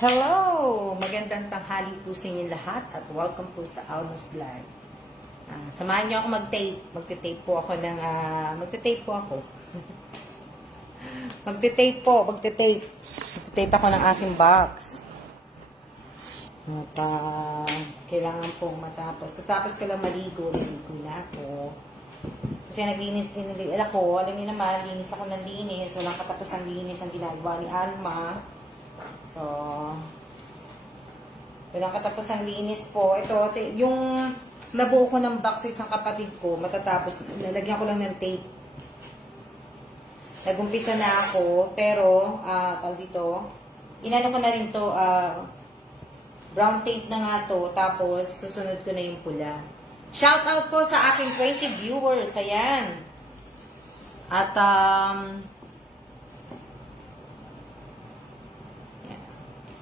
Hello! Magandang tanghali po sa inyo lahat at welcome po sa Alma's Vlog. Samahan niyo ako mag-tape. Magte-tape po ako ng... magte-tape po ako. Magte-tape po. Magte-tape. Magte-tape ako ng aking box. At kailangan pong matapos. Tapos ko lang maligo. Maligo na ako. Kasi naglinis din ako. Alam niyo naman, linis ako ng linis. Walang katapos ang linis ang ginagawa ni Alma. So, walang katapos ang linis po. Ito, yung nabuo ko ng box ng kapatid ko, matatapos, nalagyan ko lang ng tape. Nagumpisa na ako, pero, tawag dito, inano ko na rin to, brown tape na nga to, tapos susunod ko na yung pula. Shout out po sa aking 20 viewers, ayan. At,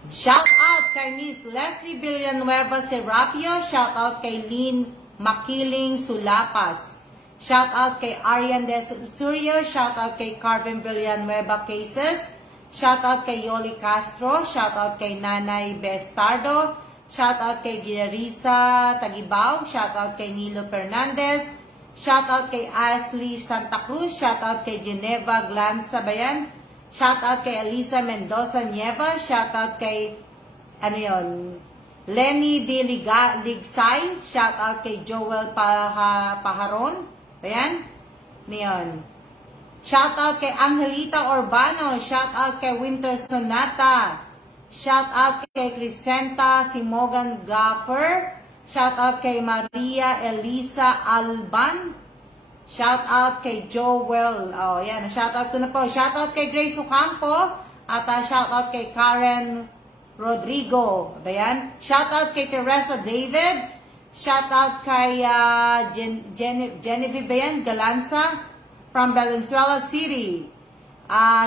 shout out kay Miss Leslie Villanueva Serapio. Shout out kay Lynn Makiling Sulapas. Shout out kay Arian De Surio. Shout out kay Carvin Villanueva Cases. Shout out kay Yoli Castro. Shout out kay Nanay Bestardo. Shout out kay Gilarisa Tagibaw. Shout out kay Nilo Fernandez. Shout out kay Ashley Santa Cruz. Shout out kay Geneva Glanza Bayan. Shout out kay Elisa Mendoza Nieva. Shout out kay, Lenny De Ligsay. Shout out kay Joel Paharon. Ayan. Niyon. Shout out kay Angelita Urbano. Shout out kay Winter Sonata. Shout out kay Crisenta Simogan Gaffer. Shout out kay Maria Elisa Alban. Shout out kay Joel. Oh, yan. Shout out ko na po. Shout out kay Grace Ocampo. At shout out kay Karen Rodrigo. Ayan. Shout out kay Teresa David. Shout out kay Genevieve Galanza from Valenzuela City.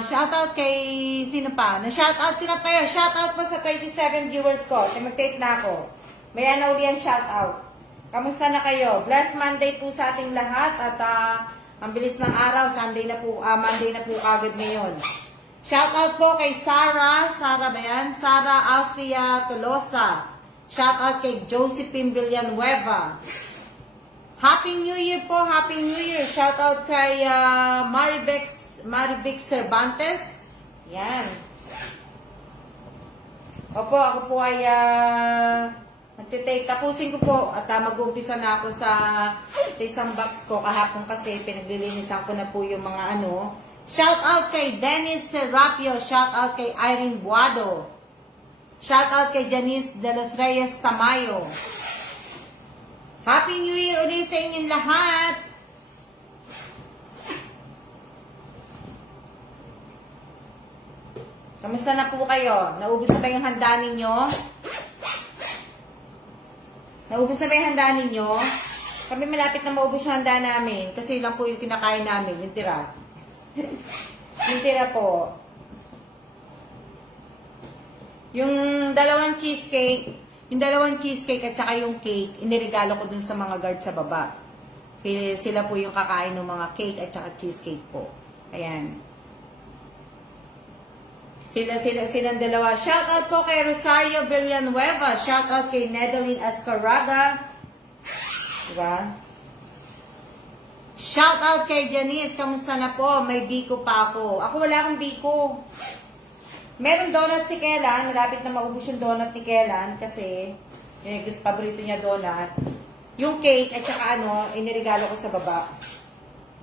Shout out kay sino pa? Na-shout out ko na kayo. Shout out po sa 27 viewers ko. Mag-tape na ako. May na uli ang shout out. Kamusta na kayo? Blessed Monday po sa ating lahat at ang bilis ng araw, Monday na po agad ngayon. Shout out po kay Sarah ba yan? Sarah Austria Tolosa. Shout out kay Josephine Villanueva. Happy New Year po, Happy New Year. Shout out kay Maribek Cervantes. Yan. Opo, ako po ay tapusin ko po at mag-uumpisa na ako sa isang box ko kahapon kasi pinaglilinisan ko na po yung mga Shout out kay Dennis Serapio. Shout out kay Irene Buado. Shout out kay Janice De Los Reyes Tamayo. Happy New Year ulit sa inyong lahat. Kamusta na po kayo? Naubos na ba yung handa ninyo? Naubos na ba yung handa ninyo? Kami malapit na maubos yung handa namin. Kasi lang po yung kinakain namin, yung tira. Yung tira po. Yung dalawang cheesecake at saka yung cake, iniregalo ko dun sa mga guard sa baba. Sila po yung kakain ng mga cake at saka cheesecake po. Ayan. Silang dalawa. Shout out po kay Rosario Villanueva. Shout out kay Nedeline Ascaraga. Diba? Shout out kay Janice. Kamusta na po? May biko pa ako. Ako wala akong biko. Meron donut si Kellan. Malapit na maubos yung donut ni Kellan. Kasi, gusto paborito niya donut. Yung cake at saka iniregalo ko sa baba.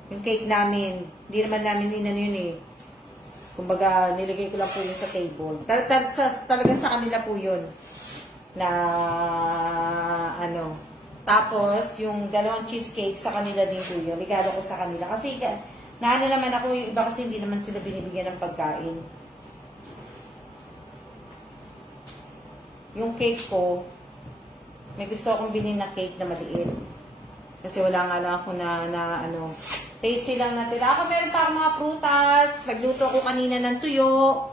Yung cake namin. Hindi naman namin yun eh. Kumbaga, nilagay ko lang po yun sa table. Talagang sa kanila po yun. Na, Tapos, yung dalawang cheesecake sa kanila din po yun. Regalo ko sa kanila. Kasi, naman ako, yung iba kasi hindi naman sila binibigyan ng pagkain. Yung cake ko, may gusto akong bilhin na cake na maliit. Kasi wala nga lang ako tasty lang natin. Ako meron pa akong mga prutas. Nagluto ko kanina ng tuyo.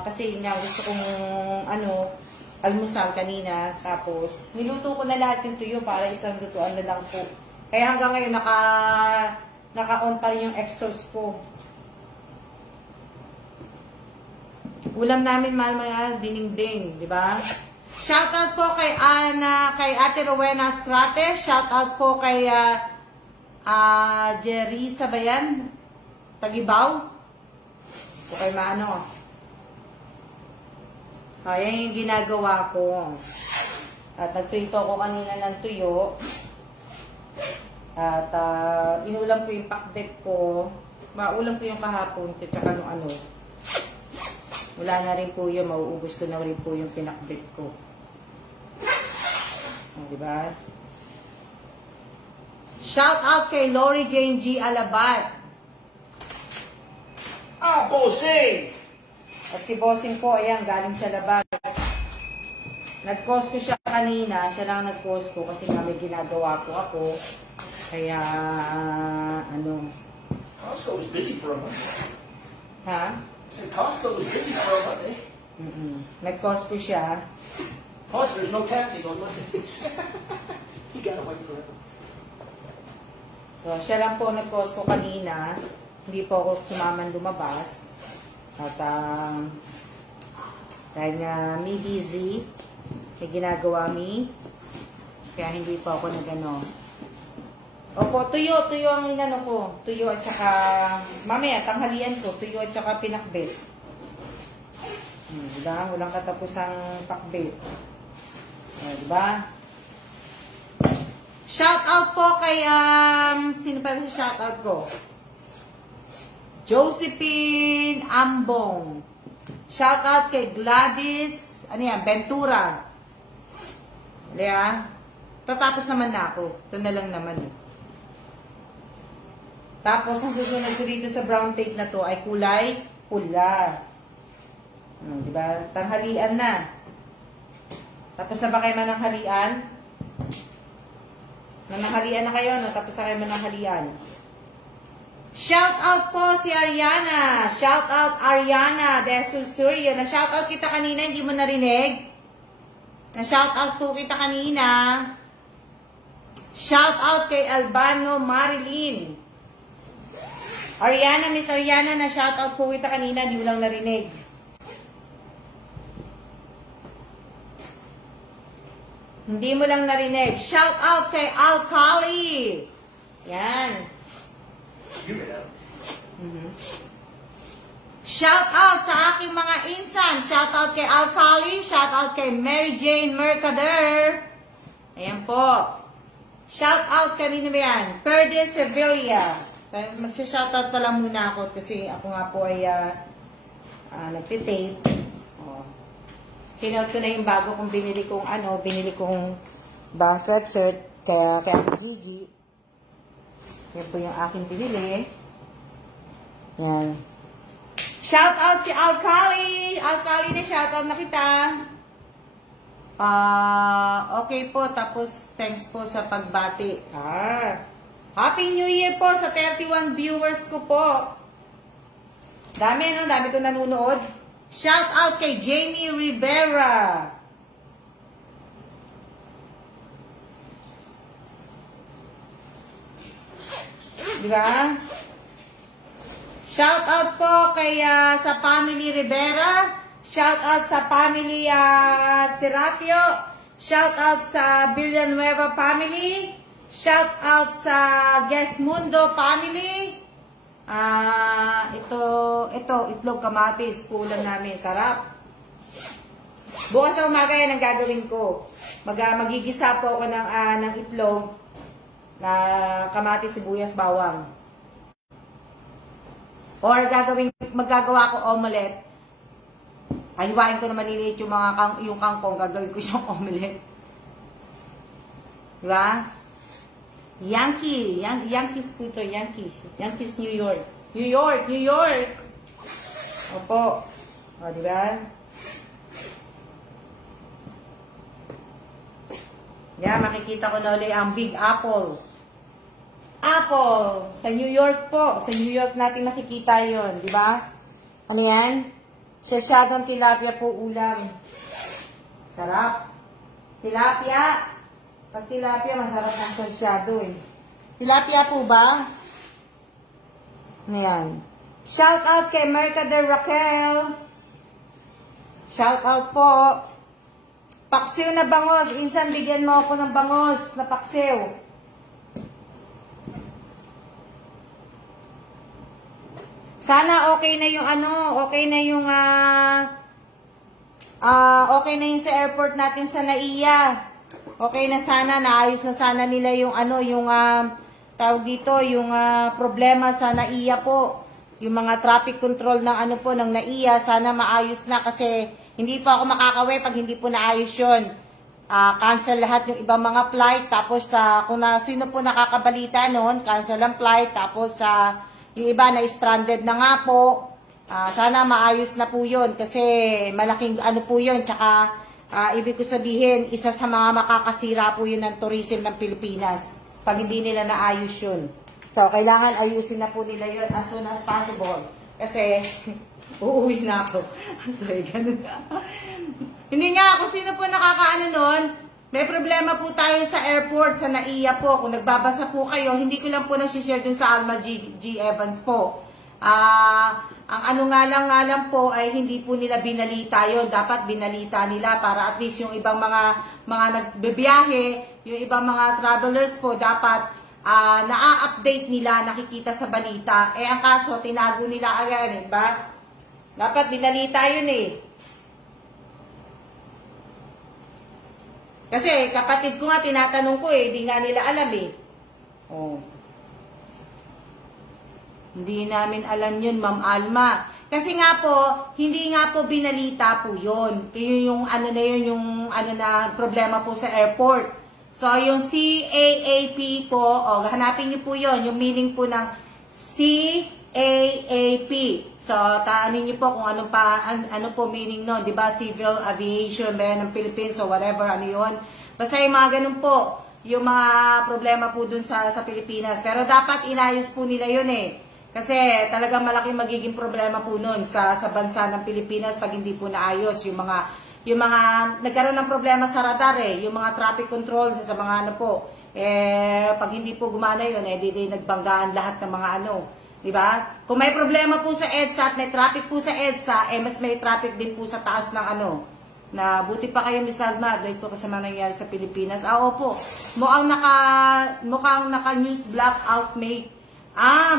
Kasi nga gusto kong almusal kanina. Tapos, niluto ko na lahat yung tuyo para isang lutuan na lang po. Kaya hanggang ngayon naka-on pa rin yung exhaust ko. Ulam namin, mahal, dinengdeng, di ba? Shoutout po kay Ana, kay Ate Rowena Scrate. Shoutout po kay Jerisa ba yan? Tagibaw? O kay Mano. Yan yung ginagawa ko. At nagprito ko kanina ng tuyo. At inulam ko yung pakbet ko. Maulam ko yung kahapon. Tsaka ano. Wala na rin po yun. Mauubos ko na rin po yung pinakbet ko. Diba? Shout out kay Lori Jane G. Alabat. Bossing! At si Bossing po, ayan, galing sa labas. Nag-post ko siya kanina. Siya lang nag-post ko kasi nga may ginagawa ko ako. Kaya, Costco was busy for a month. Ha? I said Costco was busy for a month, eh? Nag-post ko siya. Plus, there's no taxis on Mondays. You gotta wait for it. So, siya lang po nag-post ko kanina. Hindi po ako sumaman lumabas. At, dahil nga me busy, may ginagawa me. Kaya hindi po ako nag-ano. Opo, tuyo ang inano ko. Tuyo at saka, mamaya, tanghalian ko. Tuyo at saka pinakbet. Diba? Walang katapusang pakbet. Diba? Shout out po kay, sino pa yung shout out ko? Josephine Ambong. Shout out kay Gladys, Ventura. Lea, tatapos naman na ako. Ito na lang naman eh. Tapos, ang susunod ko dito sa brown tape na to ay kulay pula. Diba? Tanghalian na. Tapos na ba kayo mananghalian? Mananghalian na kayo, no? Tapos na kayo mananghalian. Shout out po si Ariana. Shout out Ariana de Susurio. Na-shout out kita kanina, hindi mo narinig? Na-shout out po kita kanina. Shout out kay Albano Marilyn. Ariana, Miss Ariana, na-shout out po kita kanina, hindi mo lang narinig. Hindi mo lang narinig. Shout out kay Alcali. Yan. You may have. Shout out sa aking mga insan. Shout out kay Alcali. Shout out kay Mary Jane Mercader. Ayan po. Shout out kanino ba yan? Perde Sevilla. Magsha-shout out pa lang muna ako kasi ako nga po ay nagtitape. Sinuot ko na yung bago kong binili kong sweatshirt kay Ate Gigi. Yan po yung aking binili. Yan. Shout out si Alcali! Alcali na shout out na kita. Okay po, tapos thanks po sa pagbati. Happy New Year po sa 31 viewers ko po. Dami ko nanonood. Shout out kay Jamie Rivera. Diba? Shout out po kay sa family Rivera. Shout out sa family Serapio. Shout out sa Villanueva family. Shout out sa Gesmundo family. Ito, itlog kamatis, ulam namin, sarap. Bukas sa umaga yan ang gagawin ko. Magigisa po ako ng itlog na kamatis, sibuyas, bawang. Or maggagawa ko omelette. Aywain ko na maliliit yung kangkong, gagawin ko siyang omelette. Diba? Yankees po ito, Yankees New York. New York! Opo. O, diba? Yan, makikita ko na ulit ang Big Apple. Apple! Sa New York po. Sa New York natin makikita yon, diba? Ano yan? Sashadong tilapia po ulam. Sarap. Tilapia! Pag tilapia, masarap ang salsyado eh. Tilapia po ba? Ano yan? Shout out kay Mercader Raquel. Shout out po. Paksiw na bangos. Insan, bigyan mo ako ng bangos na paksiw. Sana okay na yung okay na yung okay na yung sa airport natin sa NAIA. Okay na sana, naayos na sana nila yung yung tawag dito, yung problema sa NAIA po. Yung mga traffic control ng po ng NAIA, sana maayos na kasi hindi po ako makakawi pag hindi po naayos yun. Cancel lahat yung ibang mga flight, tapos kung sino po nakakabalita noon, cancel ang flight, tapos yung iba na stranded na nga po. Sana maayos na po yun kasi malaking po yun, tsaka ibig ko sabihin, isa sa mga makakasira po yun ng tourism ng Pilipinas pag hindi nila naayos yun. So, kailangan ayusin na po nila yun as soon as possible. Kasi, uuwi na ako. Sorry, ganun. Hindi nga, kung sino po nakakaano nun, may problema po tayo sa airport, sa NAIA po. Kung nagbabasa po kayo, hindi ko lang po nasi-share dun sa Alma G. Evans po. Ang nga lang po ay hindi po nila binalita yon. Dapat binalita nila para at least yung ibang mga nagbibiyahe, yung ibang mga travelers po, dapat na-update nila, nakikita sa balita. Ang kaso, tinago nila agad, ba? Dapat binalita yun Kasi kapatid ko nga, tinatanong ko di nga nila alam Oh. Hindi namin alam yun, Ma'am Alma. Kasi nga po, hindi nga po binalita po yun. Yung na yun, yung na problema po sa airport. So, yung CAAP po, hanapin niyo po yun, yung meaning po ng CAAP. So, taanin niyo po kung ano po meaning nun, di ba? Civil Aviation ba ng Philippines o whatever, ano yun. Basta yung mga ganun po, yung mga problema po dun sa Pilipinas. Pero dapat inayos po nila yun Kasi talagang malaking magiging problema po nun sa bansa ng Pilipinas pag hindi po naayos yung mga nagkaroon ng problema sa radar yung mga traffic control sa mga po. Pag hindi po gumana yun, di nagbanggaan lahat ng mga di ba? Kung may problema po sa EDSA at may traffic po sa EDSA, mas may traffic din po sa taas ng na buti pa kayo, Miss Alma, dahil po kasi nangyayari sa Pilipinas. Opo. Mukhang naka news blackout mate.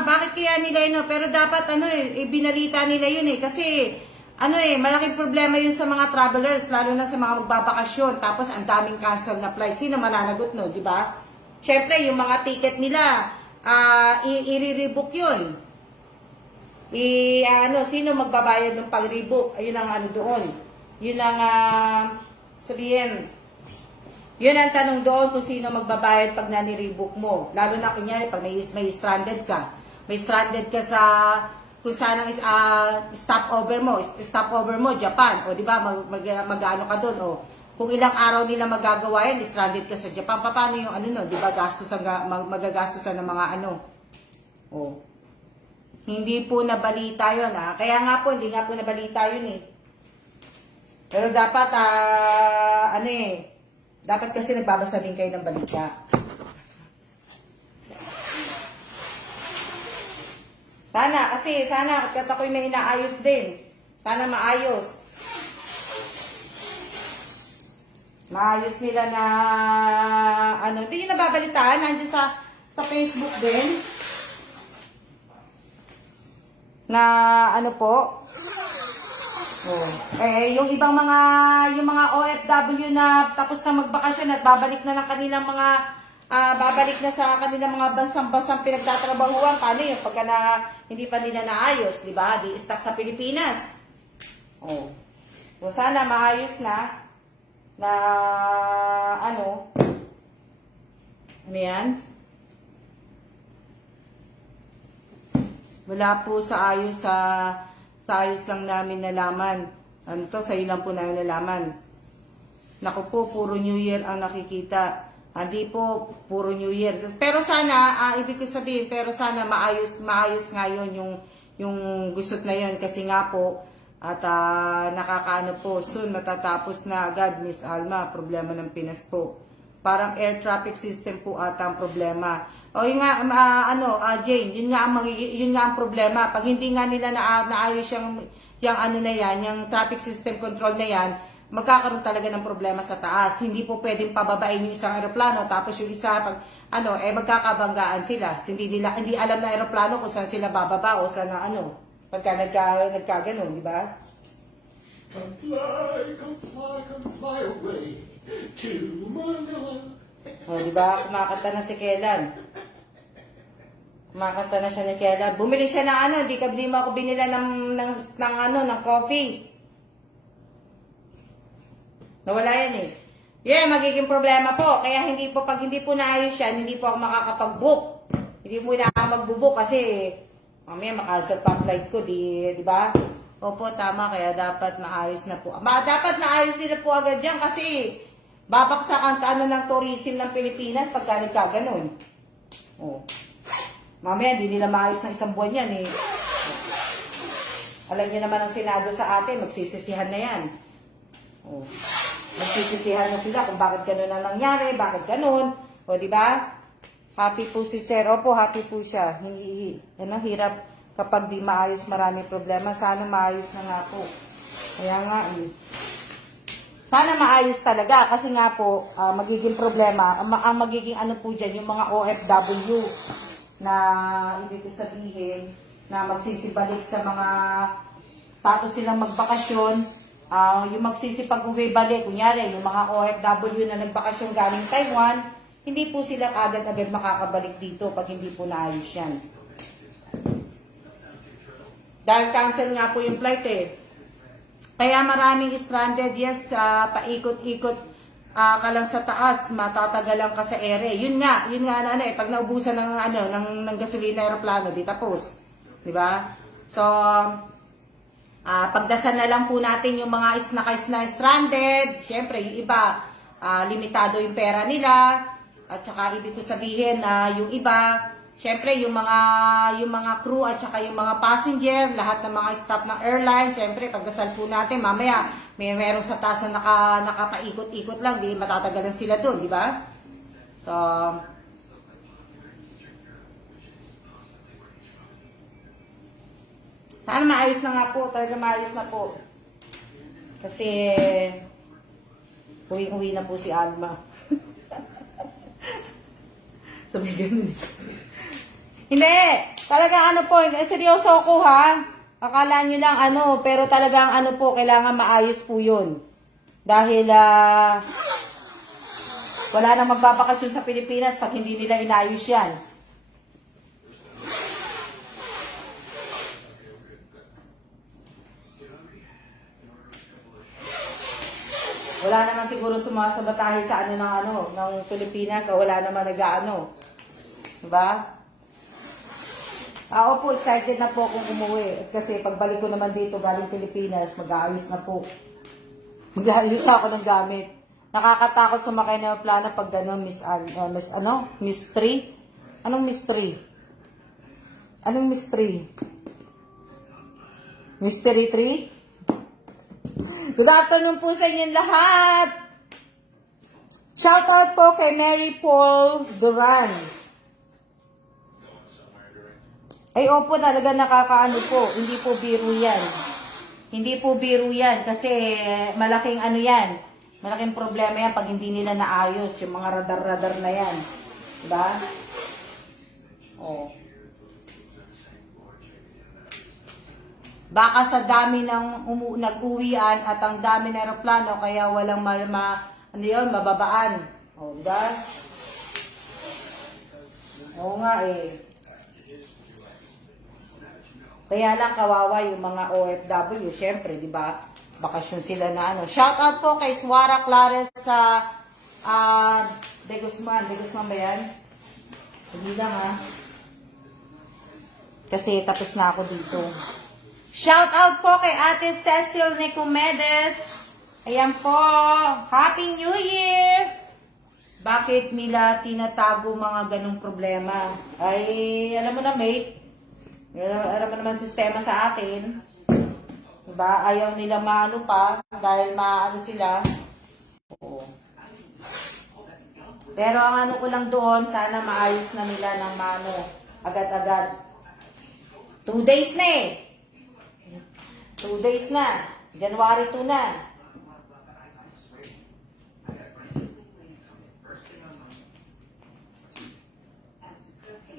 Bakit kaya nila pero dapat binalita nila yun kasi malaking problema yun sa mga travelers, lalo na sa mga magbabakasyon. Tapos, ang daming cancel na flight. Sino mananagot di ba? Siyempre, yung mga ticket nila, i-rebook yun. Sino magbabayad ng pag-rebook? Ayun ang doon. Yun ang, sabihin, yun ang tanong doon kung sino magbabayad pag nani-rebook mo. Lalo na, kunyari, pag may stranded ka. May stranded ka sa kung saan ang stopover mo, Japan, di ba, mag-ano ka doon, kung ilang araw nila magagawa yan, stranded ka sa Japan, paano yung di ba, magagastusan ng mga hindi po nabalita yun, kaya nga po, hindi nga po nabalita yun pero dapat, dapat kasi nagbabasa din kayo ng balita. Sana at ako'y may inaayos din. Sana maayos. Maayos nila na, hindi yung nababalitaan, nandiyan sa Facebook din. Na, po. Yung ibang yung mga OFW na tapos na magbakasyon at babalik na ng kanilang babalik na sa kanilang mga bansang pinagtatrabahuan, paano yung pagka hindi pa nila naayos, di ba? Di stuck sa Pilipinas. So sana maayos na ano yan? Wala po sa ayos ayos lang namin nalaman. Sa iyo lang po namin nalaman. Naku po, puro New Year ang nakikita. Hindi po, puro New Year. Pero sana, ibig ko sabihin, pero sana maayos ngayon yung gusot na yon kasi nga po, at nakakaano po, soon matatapos na agad, Miss Alma, problema ng Pinas po. Parang air traffic system po ata ang problema. Yun nga, Jane, yun nga ang problema. Pag hindi nga nila naayos yung ano na yan, yung traffic system control na yan, magkakaroon talaga ng problema sa taas. Hindi po pwedeng pababain yung isang eroplano, tapos yung isa, pag, magkakabanggaan sila. Hindi alam na eroplano kung saan sila bababa o saan na pagka nagkaganon, di ba? Come fly away to Manila. O, di ba? Kumakanta na si Kellan. Kumakanta na siya ni Kellan. Bumili siya ng di mo ako binila ng coffee. Nawala yan eh. Yeah, magiging problema po. Kaya pag hindi po naayos yan, hindi po ako makakapag-book. Hindi mo na mag-book kasi mamaya makancel pa ang flight ko, di ba? Opo, tama. Kaya dapat maayos na po. Dapat maayos nila po agad yan kasi babaksak ang ng tourism ng Pilipinas pagka nagkaganon. Oh. Mamaya, hindi nila maayos ng isang buwan yan eh. Alam niyo naman ang Senado sa atin, magsisisihan na yan. Oh. Magsisisihan na sila kung bakit ganun na nangyari, bakit ganun. O, di ba? Happy po si Sir. Opo, happy po siya. Hirap kapag di maayos, marami problema. Sana maayos na nga po. Kaya nga, sana maayos talaga. Kasi nga po, magiging problema. Ang magiging po dyan, yung mga OFW na ibig ko sabihin na magsisibalik sa mga tapos nilang magbakasyon, yung magsisipag-uwi balik, kunyari, yung mga OFW na nagbakasyon galing Taiwan, hindi po sila agad-agad makakabalik dito pag hindi po naayos yan. Dahil cancel nga po yung flight eh. Kaya maraming stranded, yes, paikot-ikot ka lang sa taas, matatagalan ka sa ere. Yun nga pag naubusan ng gasolina aeroplano, di tapos. Di ba? So, pagdasal na lang po natin yung mga naka-stranded. Siyempre, yung iba, limitado yung pera nila. At saka, ibig ko sabihin na yung iba, siyempre, yung mga crew at saka yung mga passenger, lahat ng mga staff ng airline, siyempre, pagdasal po natin, mamaya, merong sa taas na nakapaikot-ikot lang, di matatagalan sila doon, di ba? So, sana maayos na nga po, talaga maayos na po. Kasi, uwi na po si Alma. Sabi ganun. Hindi, talaga po, seryoso ako ha. Akala nyo lang pero talagang po, kailangan maayos po yun. Dahil, wala nang magbabakasyon sa Pilipinas pag hindi nila inayos yan. Wala naman siguro sumasabatahe sa ng Pilipinas o wala naman diba? Ako po, excited na po akong umuwi. Kasi pagbalik ko naman dito galing Pilipinas, mag-aayos na po. Mag-aayos na ako ng gamit. Nakakatakot sumakay ng plano pag gano'n, mystery? Anong mystery? Anong mystery? Mystery tree? Good afternoon po sa inyong lahat! Shoutout po kay Mary Paul Duran. Ay, opo, talaga nakakaano po. Hindi po biro yan. Hindi po biro yan kasi malaking yan. Malaking problema yan pag hindi nila naayos yung mga radar-radar na yan. Diba? Oh. Baka sa dami ng nag-uwian at ang dami ng aeroplano kaya walang mababaan. O, diba? Oo nga eh. Kaya lang kawawa yung mga OFW, syempre, diba? Bakasyon sila na Shout out po kay Suara Clares sa De Guzman. De Guzman ba yan? Hindi lang ha. Kasi tapos na ako dito. Shout out po kay Ate Cecil Nicomedes. Ayan po. Happy New Year! Bakit nila tinatago mga ganong problema? Ay, alam mo na mate. Alam mo naman sistema sa atin. Diba? Ayaw nila pa dahil sila. Oo. Pero ang ko lang doon, sana maayos na nila ng agad-agad. 2 days na eh. 2 days na. January 2 na.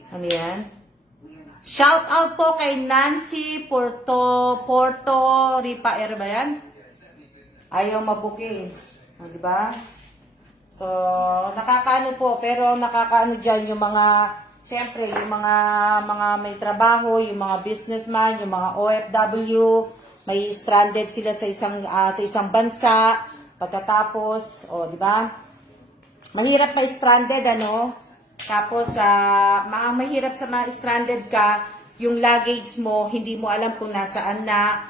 Ano yan? Shout out po kay Nancy Porto Ripaer ba yan? Ayaw mabuking. Di ba? So, nakakaano po. Pero nakakaano dyan yung mga, siyempre, yung mga may trabaho, yung mga businessman, yung mga OFW, may stranded sila sa isang bansa, pagkatapos, di ba? Mahirap ma-stranded, ano? Tapos, mga mahirap sa mga stranded ka, yung luggage mo, hindi mo alam kung nasaan na,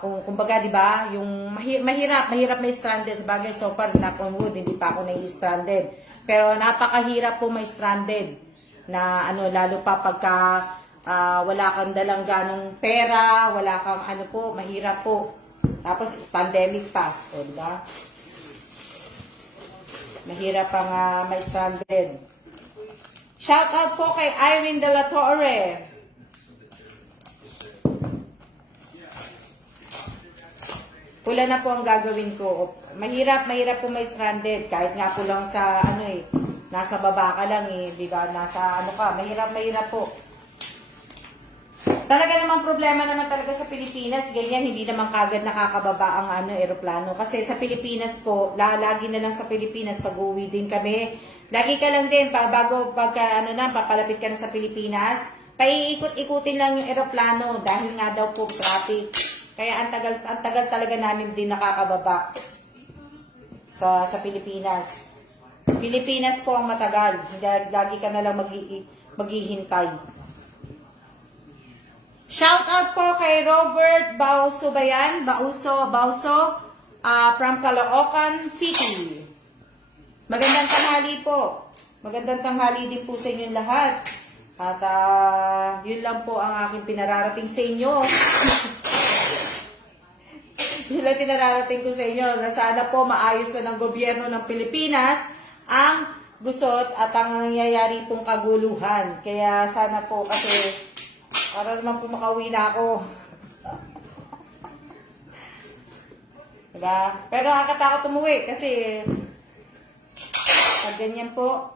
kumbaga, di ba? Yung mahirap may stranded sa bagay. So far, knock on wood, hindi pa ako na-stranded. Pero napakahirap po may stranded na lalo pa pagka wala kang dalang ganong pera, wala kang mahirap po. Tapos pandemic pa, di ba? Mahirap pang may stranded. Shout out po kay Irene De La Torre. Pula na po ang gagawin ko. Mahirap po may stranded. Kahit nga po lang sa nasa baba ka lang di ba? Nasa mahirap po. Talaga namang problema naman talaga sa Pilipinas, ganyan, hindi naman kagad nakakababa ang eroplano. Kasi sa Pilipinas po, lagi na lang sa Pilipinas, pag uwi din kami, lagi ka lang din, papalapit ka na sa Pilipinas, paiikot-ikutin lang yung eroplano dahil nga daw po traffic. Kaya ang tagal talaga namin din nakakababa sa Pilipinas. Pilipinas po ang matagal, lagi ka na lang maghihintay. Shout out po kay Robert Bauso ba yan? Bauso, from Caloocan City. Magandang tanghali po. Magandang tanghali din po sa inyong lahat. At yun lang po ang aking pinararating sa inyo. Yun lang pinararating ko sa inyo. Na sana po maayos na ng gobyerno ng Pilipinas ang gusot at ang nangyayari pong kaguluhan. Kaya sana po kasi para naman po makauwi na ako. Diba? Pero nakakatakot umuwi kasi pag ganyan po,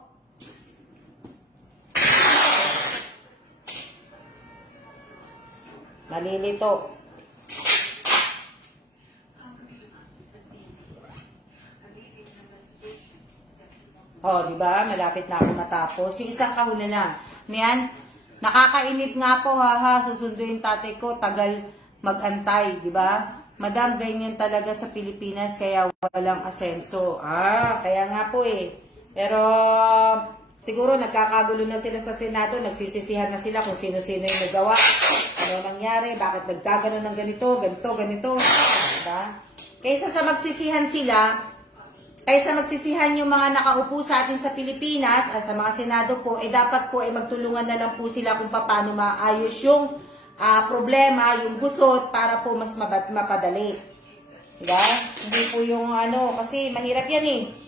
malilito. Diba? Malapit na ako matapos. Yung isang kahon na. Yan. Nakakainip nga po, susunduin tatay ko, tagal mag-antay, di ba? Madam, ganyan talaga sa Pilipinas, kaya walang asenso. Kaya nga po Pero, siguro nagkakagulo na sila sa Senado, nagsisisihan na sila kung sino-sino yung nagawa. Ano nangyari, bakit nagkagano ng ganito, diba? Kaysa sa magsisihan yung mga nakaupo sa atin sa Pilipinas, sa mga Senado po, dapat po magtulungan na lang po sila kung paano maayos yung problema, yung gusot, para po mas mapadali. Diba? Hindi po yung kasi mahirap yan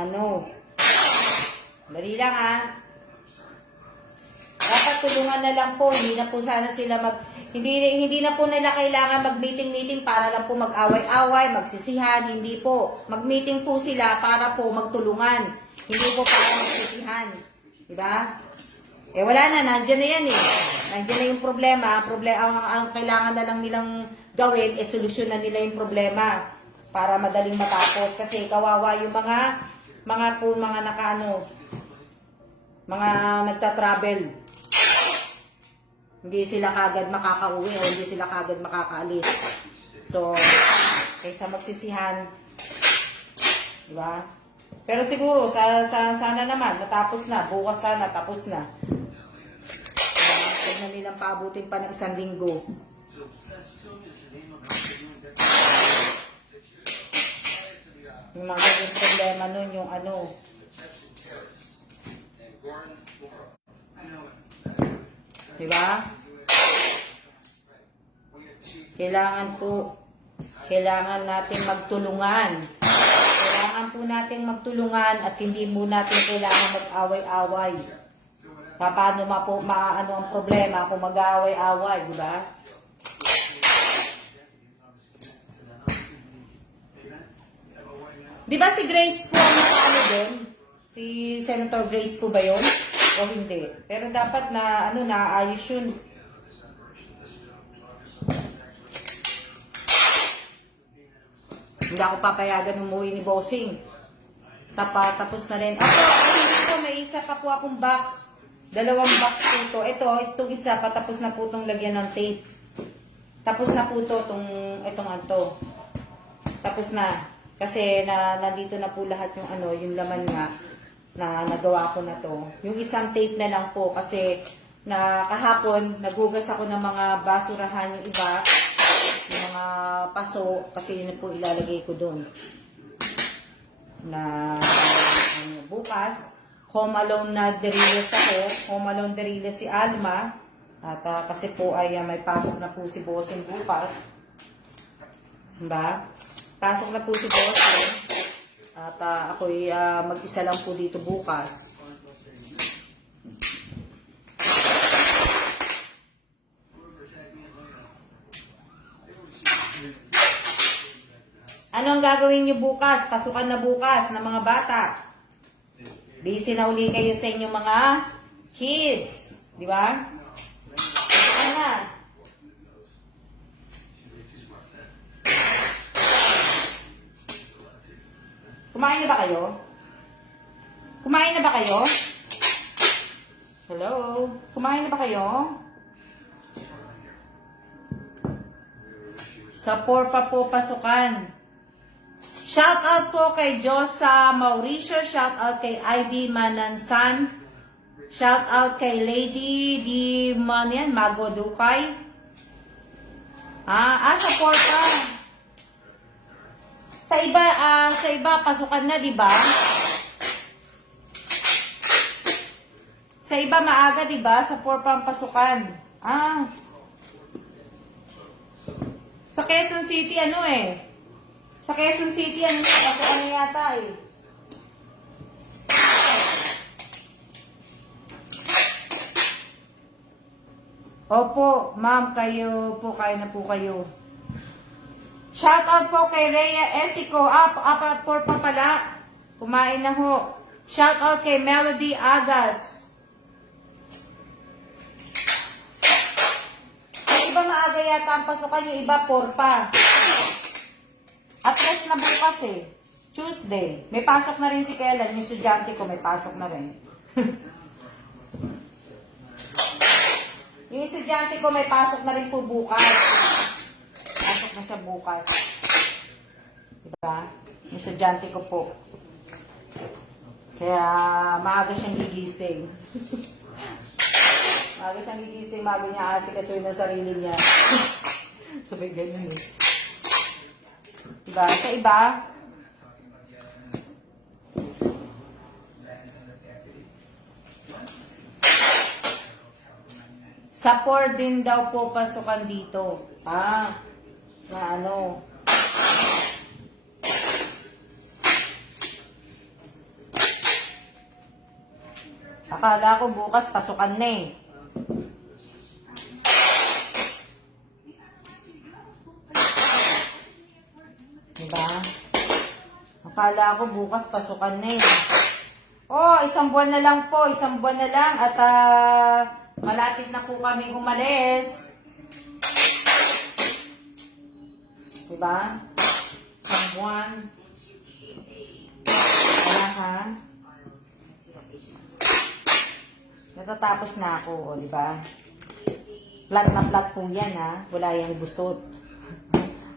Ano Dali lang Dapat tulungan na lang po, hindi na po sana sila hindi na po nila kailangan mag-meeting para lang po mag-away-away, magsisihan, hindi po. Mag-meeting po sila para po magtulungan, hindi po para magsisihan. Diba? Wala na, nandiyan na yan Nandiyan na yung problema. Ang kailangan na lang nilang gawin, solusyonan nila yung problema para madaling matapos. Kasi kawawa yung mga mga nagta-travel. Hindi sila kagad makakauwi o hindi sila kagad makakaalis. So, kaysa magsisihan, diba? Pero siguro, sana naman, matapos na. Bukas sana, tapos na. Huwag na nilang paabutin pa ng 1 linggo. Yung mga ganyan problema nun, yung diba? Kailangan natin magtulungan. Kailangan po natin magtulungan at hindi mo natin kailangan mag-away-away. Paano maano ang problema kung mag-away-away, di ba? Di ba si Grace po ang ano doon? Si Senator Grace po ba yun? O hindi? Pero dapat na naayos yun. Hindi ako papayagan umuwi ni Bossing. Tapos na rin. Ito, may isa pa po akong box. 2 box po ito. Itong isa, patapos na po itong lagyan ng tape. Tapos na po ito, itong anto. Tapos na. Kasi nandito na po lahat yung laman nga na nagawa ko na to. Yung isang tape na lang po kasi kahapon, naghugas ako ng mga basurahan yung iba. Yung mga paso, kasi yun po ilalagay ko doon. Bukas, home alone na deriles ako. Home alone deriles si Alma. At kasi po ay may pasok na po si Bossing bukas. Diba? Pasok na po si Bossing. At ako'y mag-isa lang po dito bukas. Anong gagawin niyo bukas? Pasukan na bukas ng mga bata. Busy na uli kayo sa inyong mga kids. Di ba? Pasukan na. Kumain na ba kayo? Kumain na ba kayo? Hello? Kumain na ba kayo? Sa 4 pa po pasukan. Shout out po kay Josa Mauricio. Shout out kay Ivy Manansan. Shout out kay Lady Di Mago Dukay. Sa 4 pa. Sa iba pasukan na, di ba? Sa iba maaga, di ba? Sa 4 pa ang pasukan. Sa Quezon City, Sa Quezon City, pasukan na yata Opo, ma'am, kayo na po kayo. Shout out po kay Rhea Esico. 4 pa pala. Kumain na ho. Shout out kay Melody Agas. Yung iba maaga yata ang pasukan, yung iba 4 pa. At rest na bukas Tuesday. May pasok na rin si Kellen. Yung estudyante ko may pasok na rin. Yung estudyante ko may pasok na rin po bukas. Pasok na siya bukas. Diba? Yung estudyante ko po. Kaya maaga siyang gigising. Maaga siyang gigising. Maaga niya asikasuhin ng sarili niya. Sabay ganyan Diba? Sa iba, sa 4 din daw po pasukan dito. Akala ko bukas pasukan na Diba? Akala ko bukas pasukan na isang buwan na lang po. Isang buwan na lang. At malapit na po kami umalis. Diba? Isang buwan. Natatapos na ako, diba? Plat na plat po yan, Wala yung gusot.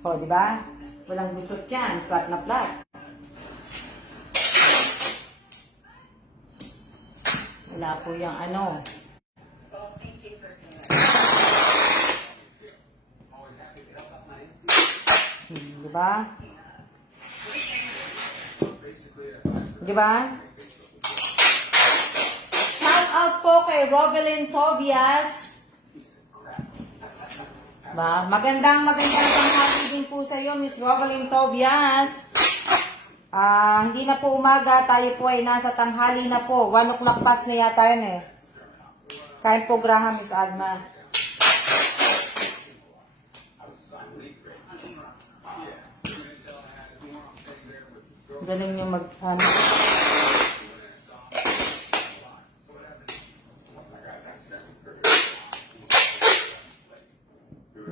Diba? Walang gusot yan. Plat na plat. Wala po yung Diba? Diba? Shout out po kay Rovelyn Tobias. Magandang tanghali din po sa iyo, Miss Rogalyn Tobias. Hindi na po umaga, tayo po ay nasa tanghali na po. 1 o'clock past na yata yun eh. Kain po Graham, Miss Alma. Ganun yung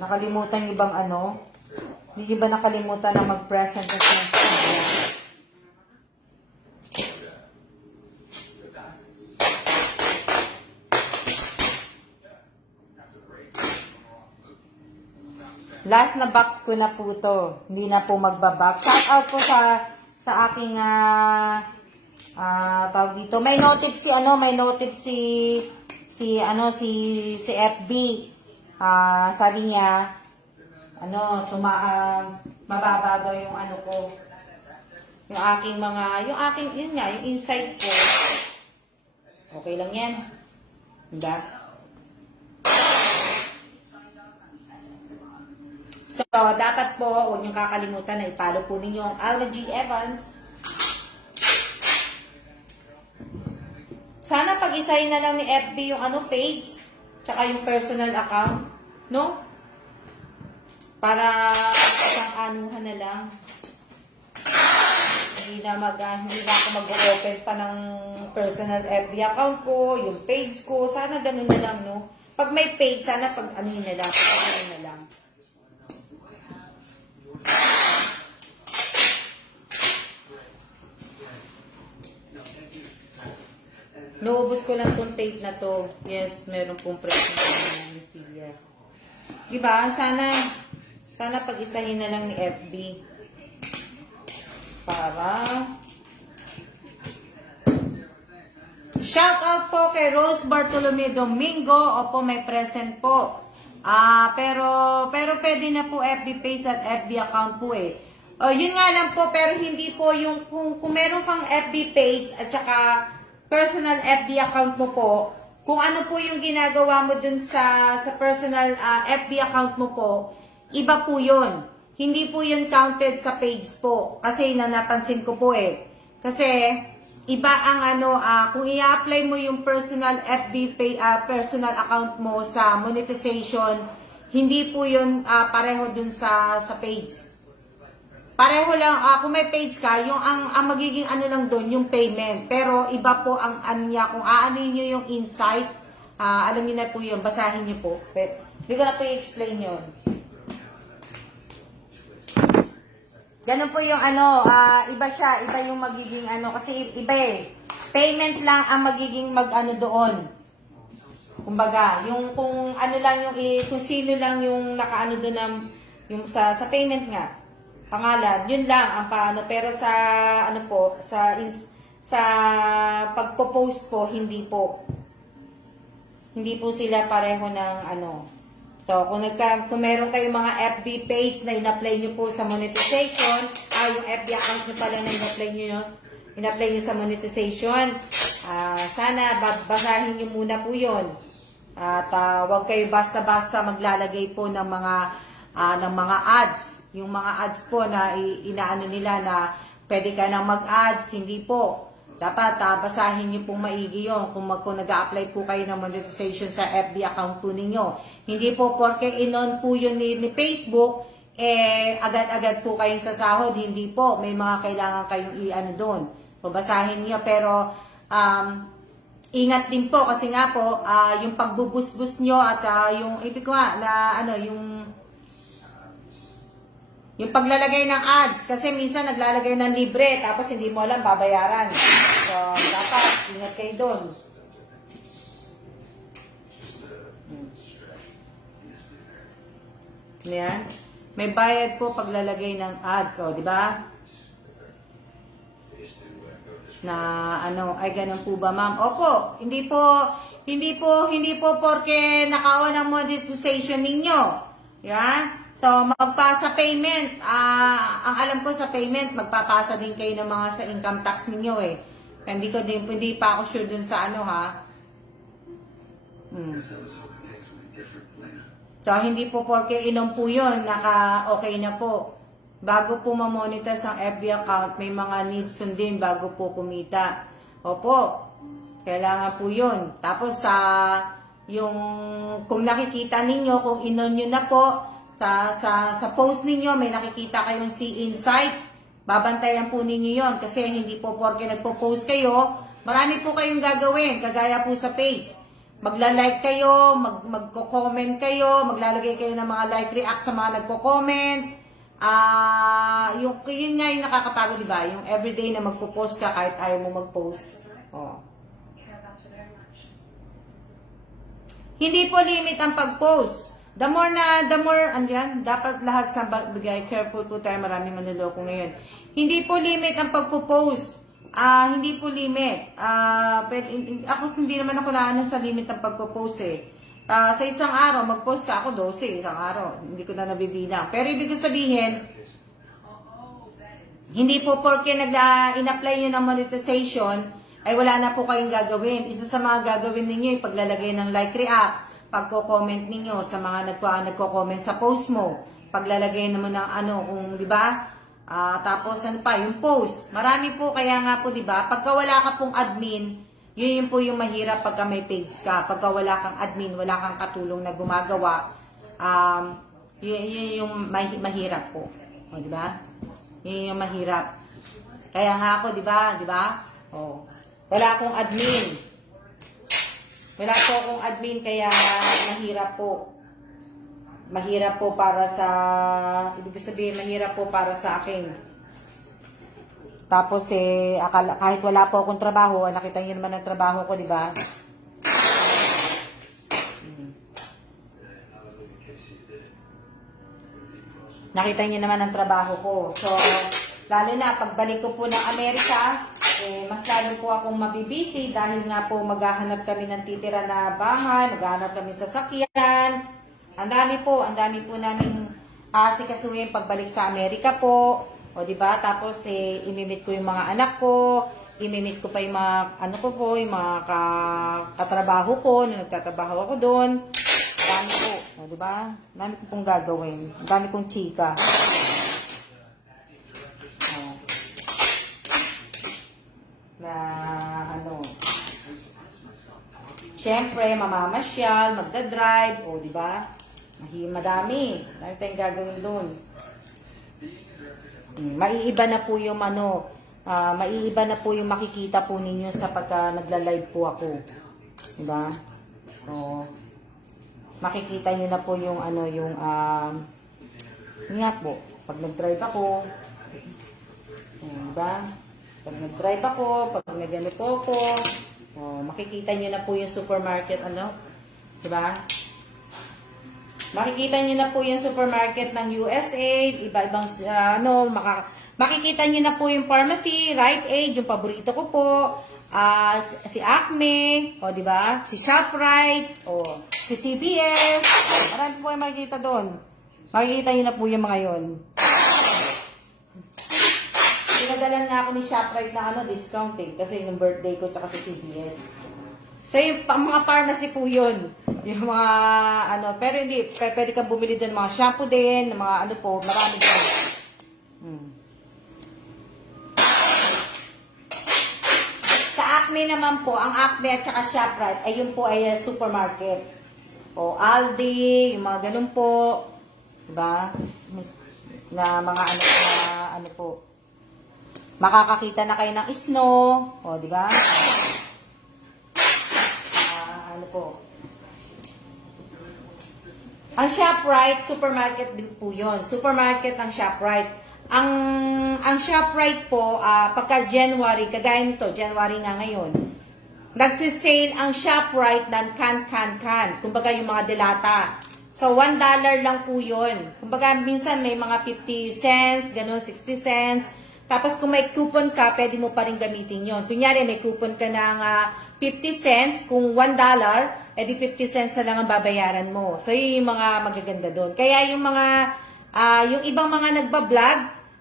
nakalimutan yung bang ano? Hindi ba nakalimutan na mag-present na siya? Last na box ko na po to. Hindi na po magbabox. Shout out po sa aking tawag dito. May notif si FB. Sabi niya mababa daw yung ano ko. Yung insight ko. Okay lang yan. Diba? So, dapat po, huwag niyong kakalimutan na i-follow po ninyo ang Alma G. Evans. Sana pag-isahin na lang ni FB yung page, tsaka yung personal account, no? Para isang anuhan na lang. Hindi na ako mag-open pa ng personal FB account ko, yung page ko. Sana ganun na lang, no? Pag may page, sana pag-anuhin na lang, pag-anuhin na lang. Naubos ko lang tong tape na to. Yes, meron pong present na Mistilla. Diba? Sana pag-isahin na lang ni FB. Para shout out po kay Rose Bartolome Domingo. Opo, may present po. Pero pwede na po FB page at FB account po eh. Yun nga lang po, pero hindi po yung kung meron kang FB page at saka personal FB account mo po, kung ano po yung ginagawa mo dun sa personal FB account mo po, iba po yun. Hindi po yun counted sa page po. Kasi napansin ko po eh. Kasi iba ang kung i-apply mo yung personal FB page, personal account mo sa monetization, hindi po yun pareho dun sa page. Pareho lang, kung may page ka, yung ang magiging lang doon, yung payment. Pero iba po ang niya, kung aanin nyo yung insight, alam niyo na po yun, basahin niyo po. Hindi ko na po i-explain yun. Ganun po yung iba siya, iba yung magiging kasi iba eh. Payment lang ang magiging doon. Kumbaga, yung kung kung sino lang yung nakaano doon yung sa payment nga. Pangalan, yun lang ang paano, pero sa sa pagpo-post po hindi po sila pareho ng So kung meron kayong mga FB page na in-apply niyo po sa monetization, yung FB account niyo pala na in-apply niyo sa monetization, sana basahin niyo muna po 'yon. At wag kayo basta-basta maglalagay po ng mga ads. Yung mga ads po na inaano nila na pwede ka nang mag-ads, hindi po. Dapat basahin niyo pong maigi yun kung nag-a-apply po kayo ng monetization sa FB account po ninyo. Hindi po porke inon po yun ni Facebook, agad-agad po kayong sasahod. Hindi po. May mga kailangan kayong doon. So, basahin niyo. Pero, ingat din po kasi nga po, yung pagbubus-bus nyo at yung ibig ko yung paglalagay ng ads, kasi minsan naglalagay ng libre, tapos hindi mo alam, babayaran. So, dapat, ingat kayo doon. Yan. May bayad po paglalagay ng ads, di ba? Na ay ganun po ba, ma'am? Opo, hindi po porke naka-on ang monetization ninyo. Yan. So, magpasa payment. Ang alam ko sa payment, magpapasa din kayo ng mga sa income tax ninyo eh. Hindi pa ako sure dun sa ha. So, hindi po porke inom po yun, naka-okay na po. Bago po ma-monitor ang FB account, may mga needs din bago po kumita. Opo, kailangan po yun. Tapos, yung, kung nakikita ninyo, kung inon nyo na po, sa post ninyo, may nakikita kayong see insight, babantayan po ninyo yon kasi hindi po porke nagpo-post kayo, marami po kayong gagawin, kagaya po sa page. Magla-like kayo, magko-comment kayo, maglalagay kayo ng mga like react sa mga nagko-comment. Yun nga yung nakakapagod, di ba? Yung everyday na magpo-post ka kahit ayaw mo mag-post. Oh. Hindi po limit ang pag-post. The more, andyan, dapat lahat sa bigay, careful po tayo, maraming manloloko ngayon. Hindi po limit ang pagpo-post. Hindi po limit. Pero, ako hindi naman ako naanon sa limit ng pagpo-post eh. Sa isang araw, mag-post ka ako 12, isang araw. Hindi ko na nabibilang. Pero ibig sabihin, hindi po porke in-apply nyo ng monetization, ay wala na po kayong gagawin. Isa sa mga gagawin ninyo, yung paglalagay ng like react, pagko-comment ninyo sa mga nagko-comment sa post mo, paglalagay naman ng kung di ba? Tapos ano pa, yung post. Marami po, kaya nga po di ba? Pagka wala ka pong admin, yun po yung mahirap pagka may page ka. Pagka wala kang admin, wala kang katulong na gumagawa, yun yung mahirap po. O, di ba? Yun yung mahirap. Kaya nga ako, di ba? Di ba? Oh. Wala akong admin. Wala po akong admin kaya mahirap po. Mahirap po para sa, ibig sabihin mahirap po para sa akin. Tapos kahit wala po akong trabaho, nakita niyo naman ang trabaho ko, di ba? Nakita niyo naman ang trabaho ko. So, lalo na pagbalik ko po ng Amerika, mas lalo po akong mabibisi dahil nga po maghahanap kami ng titira na bahay, maghahanap kami sa sasakyan. Ang dami po namin asikasuhin pagbalik sa Amerika po. O di ba? Tapos imimit ko yung mga anak ko, imimit ko pa yung mga yung mga katrabaho ko, na nagtatrabaho ako doon. Dami po, o di ba? Dami ko pong gagawin. Dami kong chika. Siyempre, mamamasyal, magdadrive, o di ba? Madami. Marami tayong gagawin doon. Maiiba na po yung maiiba na po yung makikita po ninyo sa pagka nagla-live po ako. Di ba? So, makikita nyo na po yung yun nga po, pag nag-drive ako, di ba? Pag nag-drive ako, pag nag-ano po ako, makikita nyo na po yung supermarket, di ba? Makikita nyo na po yung supermarket ng USA, iba-ibang, makikita nyo na po yung pharmacy, Rite Aid, yung paborito ko po, si Acme, di ba? Si ShopRite, si CVS, marami po yung makikita doon. Makikita nyo na po yung mga yun. Pinadalan nga ako ni ShopRite na discounting kasi yung birthday ko tsaka sa CVS. So yung mga pharmacy po yun. Yung mga pero hindi, pwede kang bumili din mga shampoo din, mga marami din. Sa Acme naman po, ang Acme at saka ShopRite ay yun po ay supermarket. Aldi, yung mga ganun po. Diba? Na mga po. Makakakita na kayo ng snow. Di ba? Po. Ang ShopRite, supermarket din po yun. Supermarket ang ShopRite. Ang ShopRite po, pagka January, kagaya nito, January nga ngayon, nagsisale ang ShopRite ng can. Kumbaga yung mga delata. So, $1 lang po yun. Kumbaga, minsan may mga 50 cents, ganun, 60 cents. Tapos, kung may coupon ka, pwede mo pa rin gamitin yon. Kunyari, may coupon ka ng 50 cents, kung $1, edi 50 cents na lang ang babayaran mo. So, yun yung mga magaganda doon. Kaya yung mga, yung ibang mga nagbablog,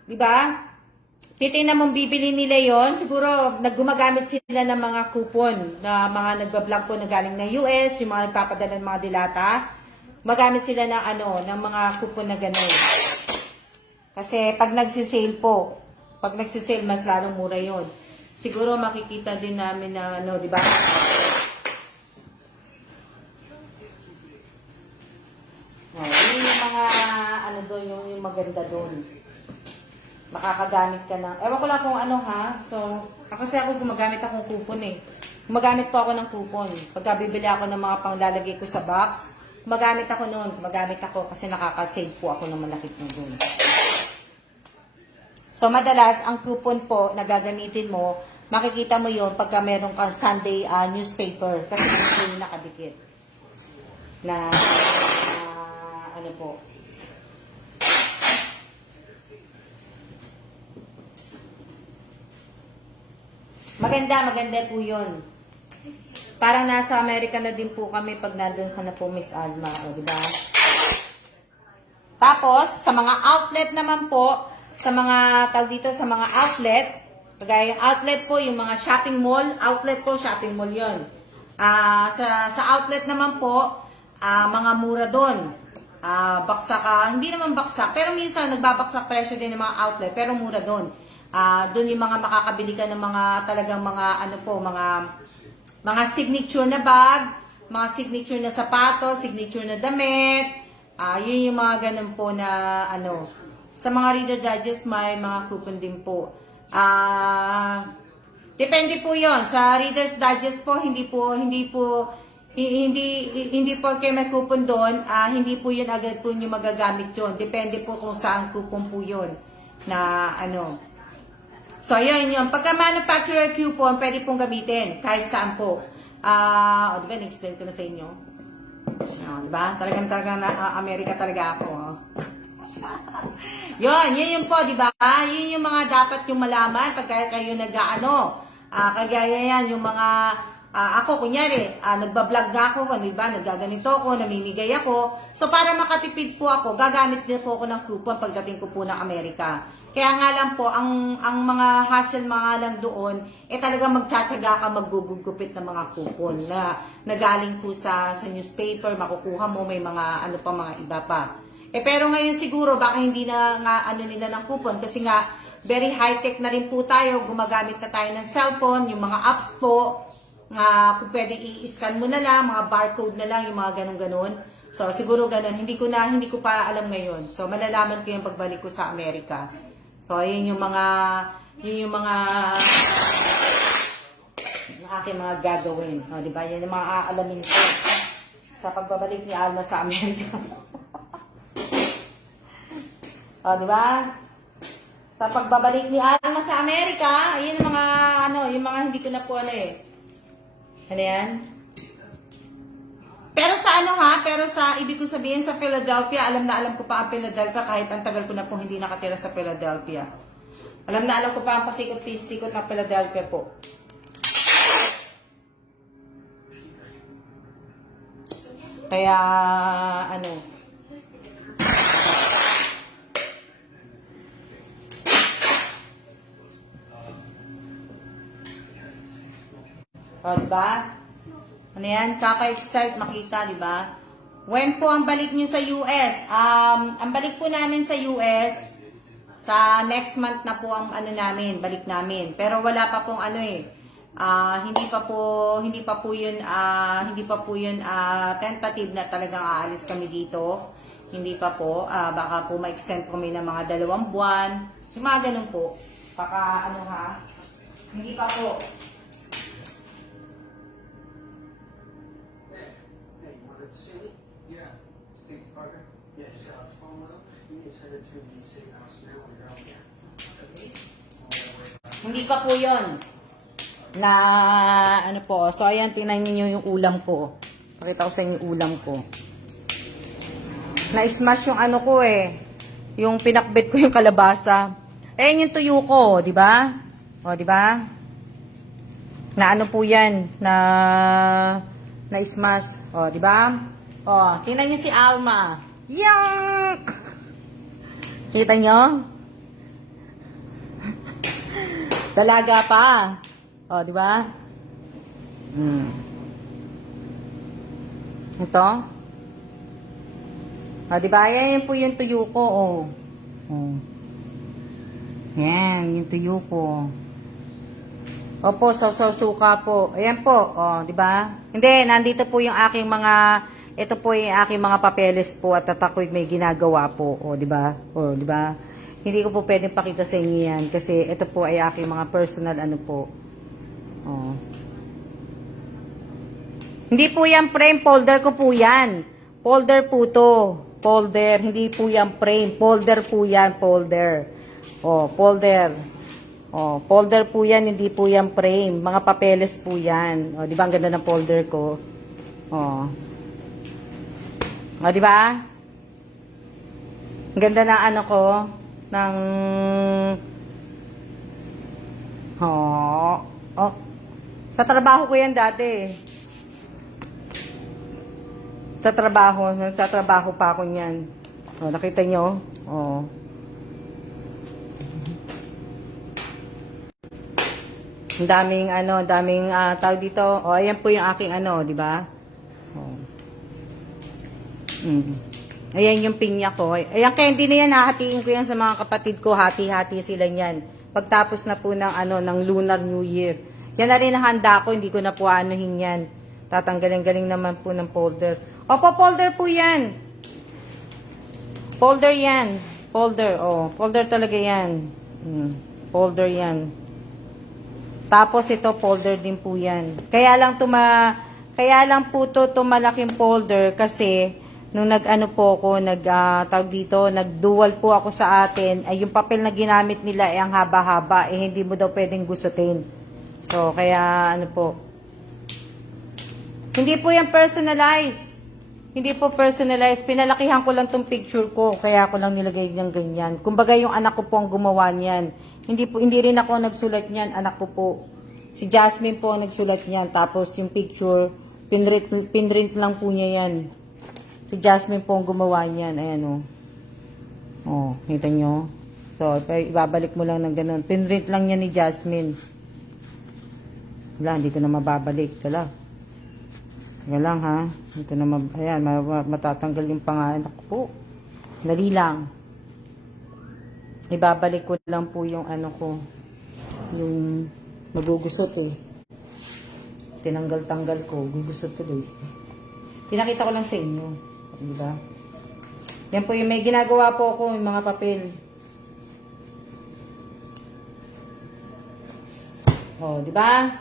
di ba? Titingnan mong bibili nila yon, siguro naggumagamit sila ng mga coupon na mga nagbablog po na galing ng US, yung mga nagpapadala ng mga dilata. Magamit sila ng ng mga coupon na gano'n. Kasi pag nagsisale po, pag nagsisale, mas lalong mura yon. Siguro makikita din namin na di ba? Oh, yun yung mga doon, yung maganda doon. Makakagamit ka ng, ewan ko lang kung ha. So, kasi ako gumagamit akong coupon eh. Gumagamit po ako ng coupon. Pagka bibili ako ng mga panglalagay ko sa box, gumagamit ako noon. Gumagamit ako kasi nakaka-save po ako ng malaki po doon. So, madalas, ang coupon po na gagamitin mo, makikita mo yon pagka meron kang Sunday newspaper. Kasi ito yung nakadikit. Na, po. Maganda po yun. Parang nasa Amerika na din po kami pag nandun ka na po, Miss Alma. O, diba? Tapos, sa mga outlet naman po, sa mga outlet, kagaya outlet po, yung mga shopping mall, outlet po, shopping mall yun. Sa outlet naman po, mga mura doon. Baksak, hindi naman baksak, pero minsan nagbabaksak presyo din ng mga outlet, pero mura doon. Doon yung mga makakabili ka ng mga talagang mga mga signature na bag, mga signature na sapatos, signature na damit. Yun yung mga ganun po na sa mga Reader Digest may mga coupon din po. Depende po 'yon. Sa Reader's Digest po hindi po kayo may coupon doon, hindi po 'yun agad po niyo magagamit 'yon. Depende po kung saan coupon po 'yon na So, ayun yun. Pagka manufacturer coupon, pwede pong gamitin kahit saan po. Diba, na-explain ko na sa inyo. Diba? Talagang Amerika talaga ako. Yun yung po, diba? Yun yung mga dapat yung malaman pagka kayo kagaya yan, yung mga, ako, kunyari, nagbablog na ako, diba? Nagaganito ako, namimigay ako. So, para makatipid po ako, gagamit din po ako ng coupon pagdating ko po ng Amerika. Kaya nga lang po, ang mga hassle mga lang doon, talagang magtsatsaga ka maggugugupit ng mga coupon na nagaling po sa newspaper, makukuha mo, may mga mga iba pa. Pero ngayon siguro, baka hindi na nga nila ng coupon kasi nga, very high-tech na rin po tayo, gumagamit na tayo ng cellphone, yung mga apps po, nga kung pwedeng i-scan mo na lang, mga barcode na lang, yung mga ganun-ganun. So, siguro ganun. Hindi ko pa alam ngayon. So, malalaman ko yung pagbalik ko sa Amerika. So, yun yung mga aking mga gagawin. Diba? Yan yung mga aalamin ko sa pagbabalik ni Alma sa Amerika. Diba? Sa pagbabalik ni Alma sa Amerika, yun yung mga, yung mga hindi ko na po Ano yan? Pero sa ibig ko sabihin sa Philadelphia, alam ko pa ang Philadelphia kahit ang tagal ko na po hindi nakatira sa Philadelphia. Alam ko pa ang pasikot-sikot ng Philadelphia po. Kaya, diba? Yan? Kaka-excite makita, diba? When po ang balik nyo sa US? Ang balik po namin sa US, sa next month na po ang balik namin. Pero wala pa pong hindi pa po yun tentative na talagang aalis kami dito. Hindi pa po. Baka po ma-extend kami ng mga 2 buwan. Yung mga ganun po. Baka hindi pa po. Hindi pa po yun. Po. So, ayan, tingnan niyo yung ulam ko. Pakita ko sa inyo yung ulam ko. Na-smash yung ko Yung pinakbit ko yung kalabasa. Ayan yung tuyo ko, di ba? O, di ba? Na po yan. Na-smash. O, di ba? O, tingnan niyo si Alma. Yuck! Kita niyo? Dalaga pa. O, di ba? Ito. Di ba? Ayan po yung tuyo ko, oh. Oh. Yan, yung tuyo ko. Opo, suka po. Ayan po, oh, di ba? Hindi, nandito po yung aking mga, ito po yung aking mga papeles po at ako'y may ginagawa po, oh, di ba? Oh, di ba? Hindi ko po pwedeng pakita sa inyo yan kasi ito po ay aking mga personal ano po. Oh. Hindi po yan frame, folder ko po yan. Folder po to. Folder, hindi po yan frame. Folder po yan, folder. Oh, folder. Oh, folder po yan, hindi po yan frame. Mga papeles po yan. Oh, di ba ang ganda ng folder ko? Oh. Oh, di ba? Ang ganda ng ano ko, ng oh. Sa trabaho ko yan dati. Sa trabaho pa ako niyan. Oh, nakita nyo? Oh. Ang daming tawag dito. Oh, ayan po yung aking ano, di ba? Oh. Ayan yung pinya ko. Ayan, candy na yan, hahatiin ko yan sa mga kapatid ko. Hati-hati sila niyan. Pagtapos na po ng Lunar New Year. Yan na rin ang handa ko, hindi ko na po anuhin yan. Tatanggalin-galing naman po ng folder. Opo, folder po yan. Folder yan. Folder, oh. Folder talaga yan. Folder yan. Tapos ito, folder din po yan. Kaya lang po to malaking folder kasi nung nag-ano po ako, nag-dual po ako sa atin, ay yung papel na ginamit nila ay ang haba-haba, eh hindi mo daw pwedeng gustutin. So, kaya ano po. Hindi po yan personalized. Hindi po personalized. Pinalakihan ko lang tong picture ko, kaya ako lang nilagay niyang ganyan. Kumbaga yung anak ko po ang gumawa niyan. Hindi rin ako nagsulat niyan, anak ko po. Si Jasmine po ang nagsulat niyan, tapos yung picture, pinrint lang po niya yan. Si Jasmine po ang gumawa niyan. Ayan o. Oh, kita nyo? So, ibabalik mo lang ng ganun. Pinrint lang niya ni Jasmine. Wala, hindi ko na mababalik. Wala. Wala lang ha. Ito na ayan, matatanggal yung pangalan ko po. Dali lang. Ibabalik ko lang po yung ano ko. Yung magugusot eh. Tinanggal-tanggal ko. Gugusot tuloy. Pinakita ko lang sa inyo. Diba? Yan po yung may ginagawa po ako, yung mga papel. Oh, di ba?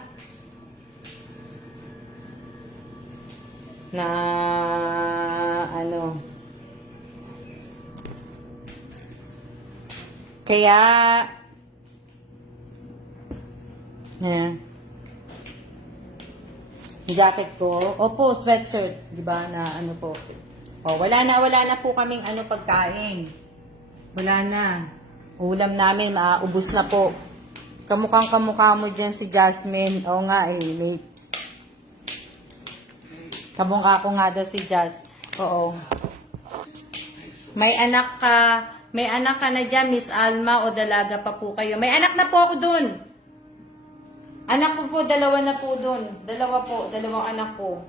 Na ano. Kaya yung jacket ko, opo, sweatshirt, di ba, na ano po. Oh, wala na po kaming ano pagkain. Wala na. Ulam namin, maubos na po. Kamukha mo dyan si Jasmine. Oo nga eh, may kamukha ko nga daw si Jas. Oo. May anak ka na dyan, Miss Alma, o dalaga pa po kayo? May anak na po ako dun. Anak ko po, dalawa na po dun. Dalawang anak ko.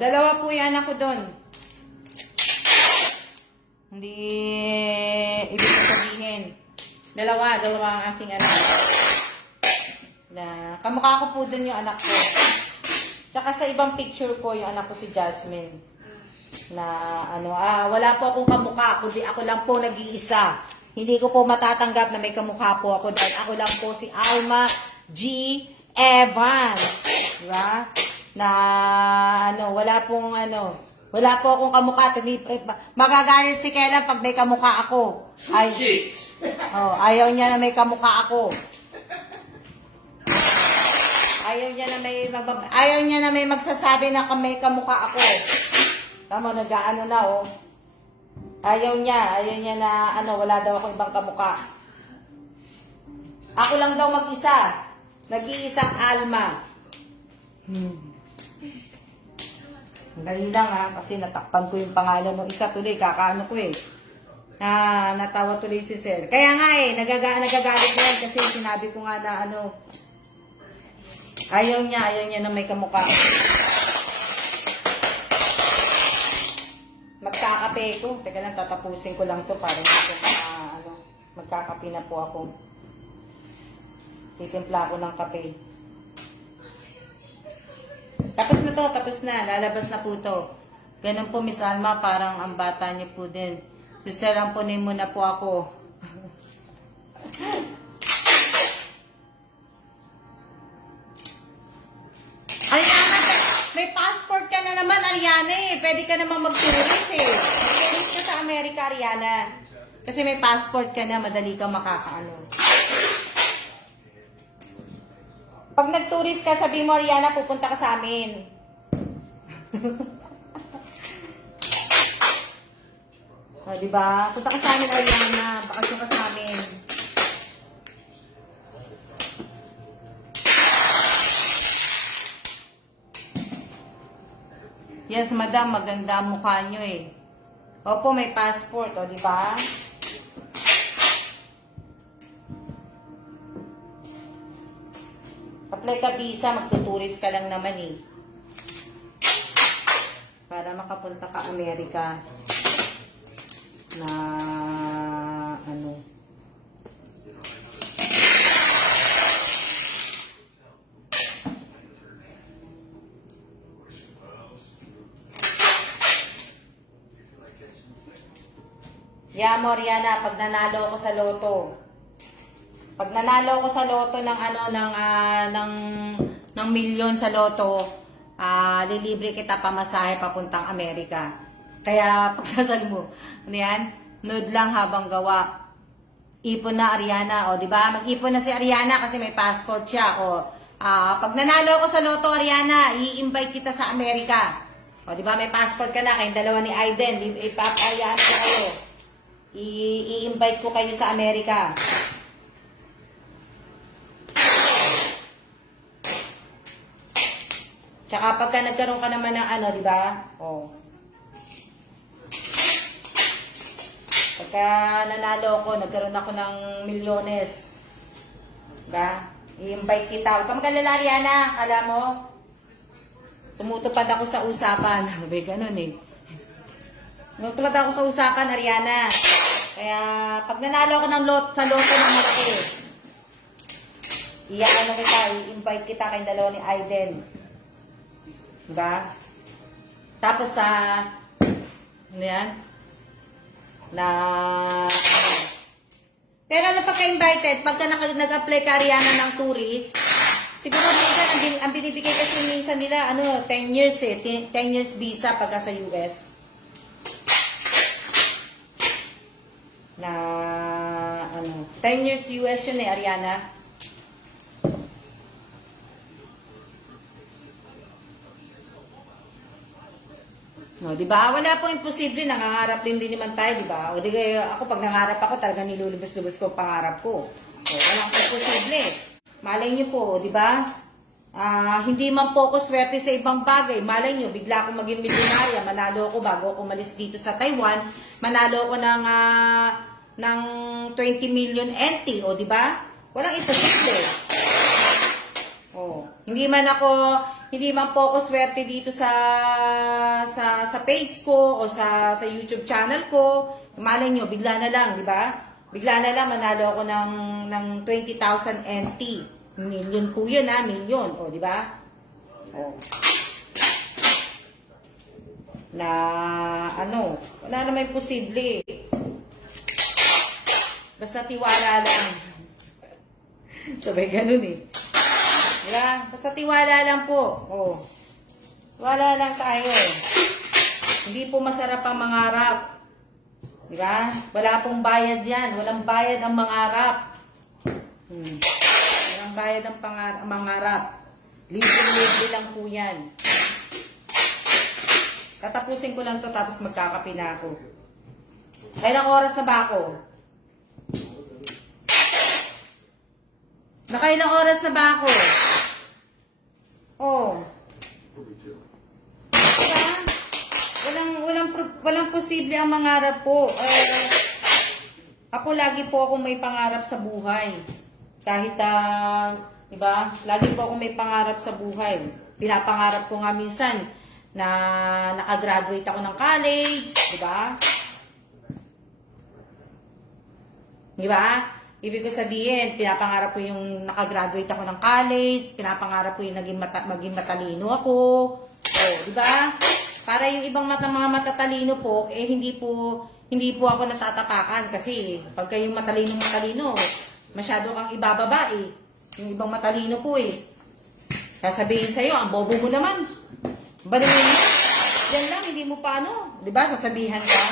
Dalawa po yung anak ko dun. Hindi, ibig sabihin. Dalawa ang aking anak. Kamukha ko po dun yung anak ko. Tsaka sa ibang picture ko, yung anak ko si Jasmine. Wala po akong kamukha, kundi ako lang po nag-iisa. Hindi ko po matatanggap na may kamukha po ako dahil ako lang po si Alma G. Evans. Diba? Wala po akong kamukha. Magagalit si Kela pag may kamukha ako. Ayaw niya na may kamukha ako. Ayaw niya na may magsasabi na may kamukha ako. Tama, nag-aano na oh. Ayaw niya na wala daw ako ibang kamukha. Ako lang daw mag-isa. Nag-iisang Alma. Dali lang ha, kasi natakpan ko yung pangalan ng isa tuloy, kakaano ko eh. Natawa tuloy si Sir. Kaya nga eh, nagagalit na yan kasi sinabi ko nga na ayaw niya na may kamukha. magkakape ko. Teka lang, tatapusin ko lang to para hindi ko magkakape na po ako. Titimpla ako ng kape. Tapos na to, tapos na. Lalabas na po to. Ganun po, Miss Alma, parang ang bata niyo po din. Siserampunin mo na po ako. Ariana, may passport ka na naman, Ariana eh. Pwede ka naman mag-tourist eh. Mag-tourist ka sa Amerika, Ariana. Kasi may passport ka na, madali kang makakaano. Pag nag-tourist ka, sabi mo, Ariana, pupunta ka sa amin. O, diba? Punta ka sa amin, Ariana. Bakasyon ka sa amin. Yes, madam. Maganda ang mukha nyo eh. Opo, may passport. O, diba? Apply ka visa, magtuturist ka lang naman eh. Para makapunta ka Amerika na ano. Yeah, Moriana, pag nanalo ako sa loto. Pag nanalo ako sa loto ng ng milyon sa loto, lilibre kita pamasahe papuntang Amerika. Kaya pagkasal mo, ano yan? Nude lang habang gawa. Ipon na Ariana, o di ba? Mag-ipon na si Ariana kasi may passport siya. O pag nanalo ako sa loto, Ariana, i-invite kita sa Amerika. O di ba? May passport ka na, kayong dalawa ni Aiden. Ipapayaan ko kayo. I-invite ko kayo sa Amerika. Tsaka pagka nagkaroon ka naman ng ano, di ba? Oh. Pagka nanalo ako, nagkaroon ako ng milyones. Diba? I-invite kita. Huwag ka mag-alala, Ariana. Kala mo, tumutupad ako sa usapan. Sabi, ganun eh. Tumutupad ako sa usapan, Ariana. Kaya, pag nanalo ako ng sa loto ng malaki, iyan kita, i-invite kita kayong dalawa ni Aiden. Diba? Tapos ano yan? Pero pagka-invited, pagka nag-apply ka Ariana ng tourist, siguro minsan, ang binibigay kasi minsan nila, 10 years eh, 10 years visa pagka sa US. 10 years US yun eh, Ariana. No, di ba? Wala pong imposible, nangangarap din naman tayo, di ba? O di kaya ako pag nangarap ako, talaga nilulubos-lubos ko ang pangarap ko. O, walang imposible. Malay niyo po, di ba? Hindi man po ako swerte sa ibang bagay. Malay niyo, bigla akong maging milyonarya. Manalo ako bago ako umalis dito sa Taiwan. Manalo ako ng 20 million NT, o di ba? Walang imposible. Oh, hindi man po ako swerte dito sa page ko o sa YouTube channel ko. Malay nyo, bigla na lang, di ba? Bigla na lang manalo ako ng 20,000 NT. Million po yun, million. O, di ba? Oh. Wala naman posible. Basta tiwala lang. Sabay ganun eh. Diba? Basta tiwala lang po. Oh. Tiwala lang tayo. Hindi po masarap ang mangarap. Diba? Wala pong bayad yan. Walang bayad ang mangarap. Walang bayad ang mangarap. Libre-libre lang po yan. Tatapusin ko lang to tapos magkakape na ako. Kailang oras na ba ako? Nakailang oras na ba ako? Oh. Diba? Walang posible ang mangarap po. Ako lagi po ako may pangarap sa buhay. Kahit diba? Lagi po ako may pangarap sa buhay. Pinapangarap ko nga minsan na nakagraduate ako ng college, di ba? Di ba? Ibig ko sabihin, pinapangarap ko yung nakagraduate ako ng college, pinapangarap ko yung maging matalino ako. O, di ba? Para yung ibang mga matatalino po, eh hindi po ako natatapakan kasi pagka yung matalino, masyado kang ibababa eh. Yung ibang matalino po eh. Sasabihin sa'yo, ang bobo mo naman. Balingin mo. Yan lang, hindi mo pa ano. Di ba? Sasabihan ka.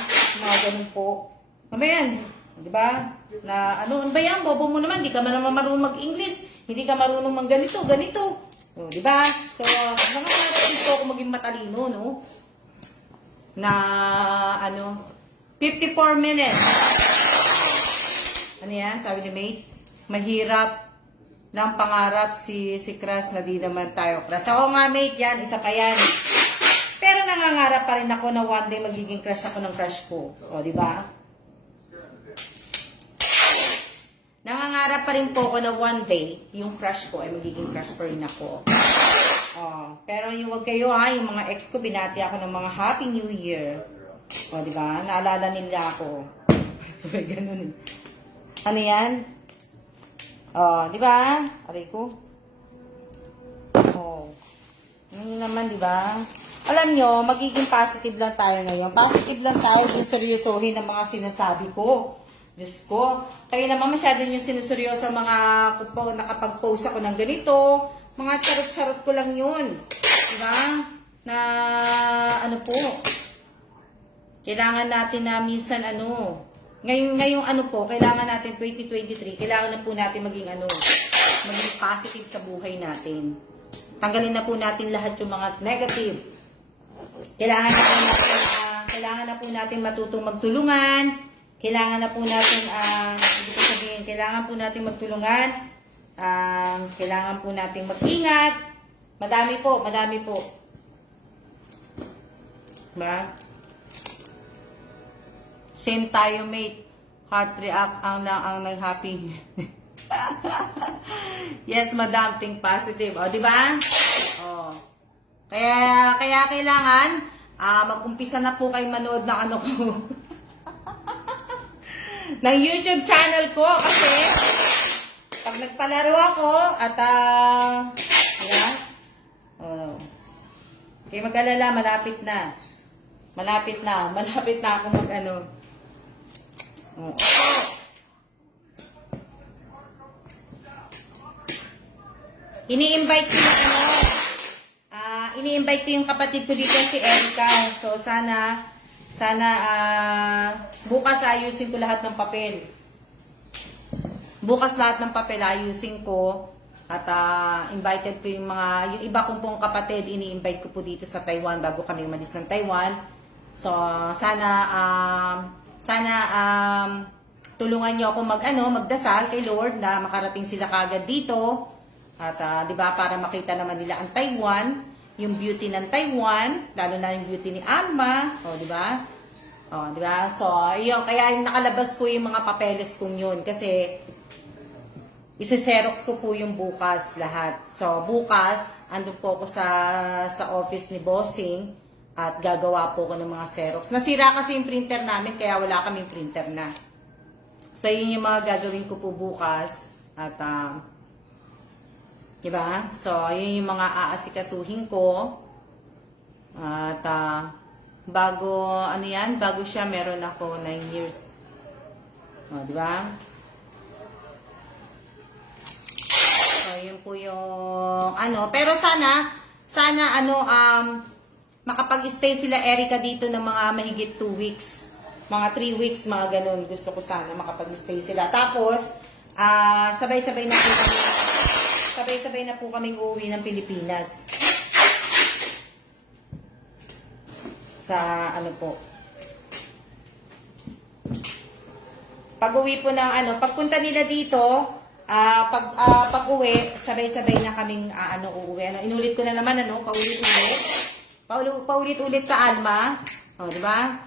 Mga ganun po. Kamayan. Di ba? Na ano ba yan? Bobo mo naman. Hindi ka man naman marunong mag-English. Hindi ka marunong ganito. O, di ba? So, nangangarap dito ako maging matalino, no? Na, 54 minutes. Ano yan? Sabi ni Mate? Mahirap ng pangarap si Crush na di naman tayo crush. Ako nga, Mate, yan. Isa pa yan. Pero nangangarap pa rin ako na one day magiging crush ako ng crush ko. O, di ba? Nangangarap pa rin po ako na one day, yung crush ko ay magiging crush pa rin ako. Oh, pero yung wag kayo ha, yung mga ex ko, binati ako ng mga Happy New Year. O, di ba? Naalala nila ako. Sorry, ganun. Ano yan? Oh, di ba? Aray ko. Oh. Ano naman, di ba? Alam nyo, magiging positive lang tayo ngayon. Positive lang tayo dun seryosohin ng mga sinasabi ko. Diyos ko, kayo naman masyado yung sinuseryoso mga nakapag-post ako ng ganito. Mga charot-charot ko lang yun. Diba? Na ano po. Kailangan natin na minsan ngayong ano po, kailangan natin 2023, kailangan na po natin maging maging positive sa buhay natin. Tanggalin na po natin lahat yung mga negative. Kailangan na po natin matutong magtulungan. Kailangan na po natin, ibig sabihin, kailangan po natin magtulungan. Kailangan po natin mag-ingat. Madami po. Diba? Same tayo, Mate. Heart react ang nag-happy. Yes, madam. Think positive. O, diba? O. Kaya kailangan, mag-umpisa na po kayo manood ng ko. ng YouTube channel ko kasi pag nagpalaro ako at yeah, kaya mag-alala, malapit na ako ini-invite ko yung kapatid ko dito si Erica. So sana bukas ayusin ko lahat ng papel. Bukas lahat ng papel ayusin ko at invited ko yung iba kong pong kapatid, ini-invite ko po dito sa Taiwan bago kami umalis ng Taiwan. So sana tulungan niyo ako magdasal kay Lord na makarating sila kagad dito. At 'di ba, para makita naman nila ang Taiwan, yung beauty ng Taiwan, lalo na yung beauty ni Alma, di ba? Di ba? So, yun, kaya nakalabas po yung mga papeles kong yun kasi isi-xerox ko po yung bukas lahat. So, bukas, andun po ako sa office ni Bossing at gagawa po ko ng mga xerox. Nasira kasi yung printer namin kaya wala kaming printer na. So, yun yung mga gagawin ko po bukas at diba? So, yun yung mga aasikasuhin ko. At, bago siya, meron ako 9 years. O, diba? So, yun po yung, pero sana, makapag-stay sila Erica dito ng mga mahigit 2 weeks. Mga 3 weeks, mga ganun. Gusto ko sana makapag-stay sila. Tapos, sabay-sabay na po kaming uuwi ng Pilipinas. Sa po. Pag-uwi po ng pagpunta nila dito, pag-uwi, sabay-sabay na kaming uuwi. Inulit ko na naman paulit-ulit sa Alma. O, di ba?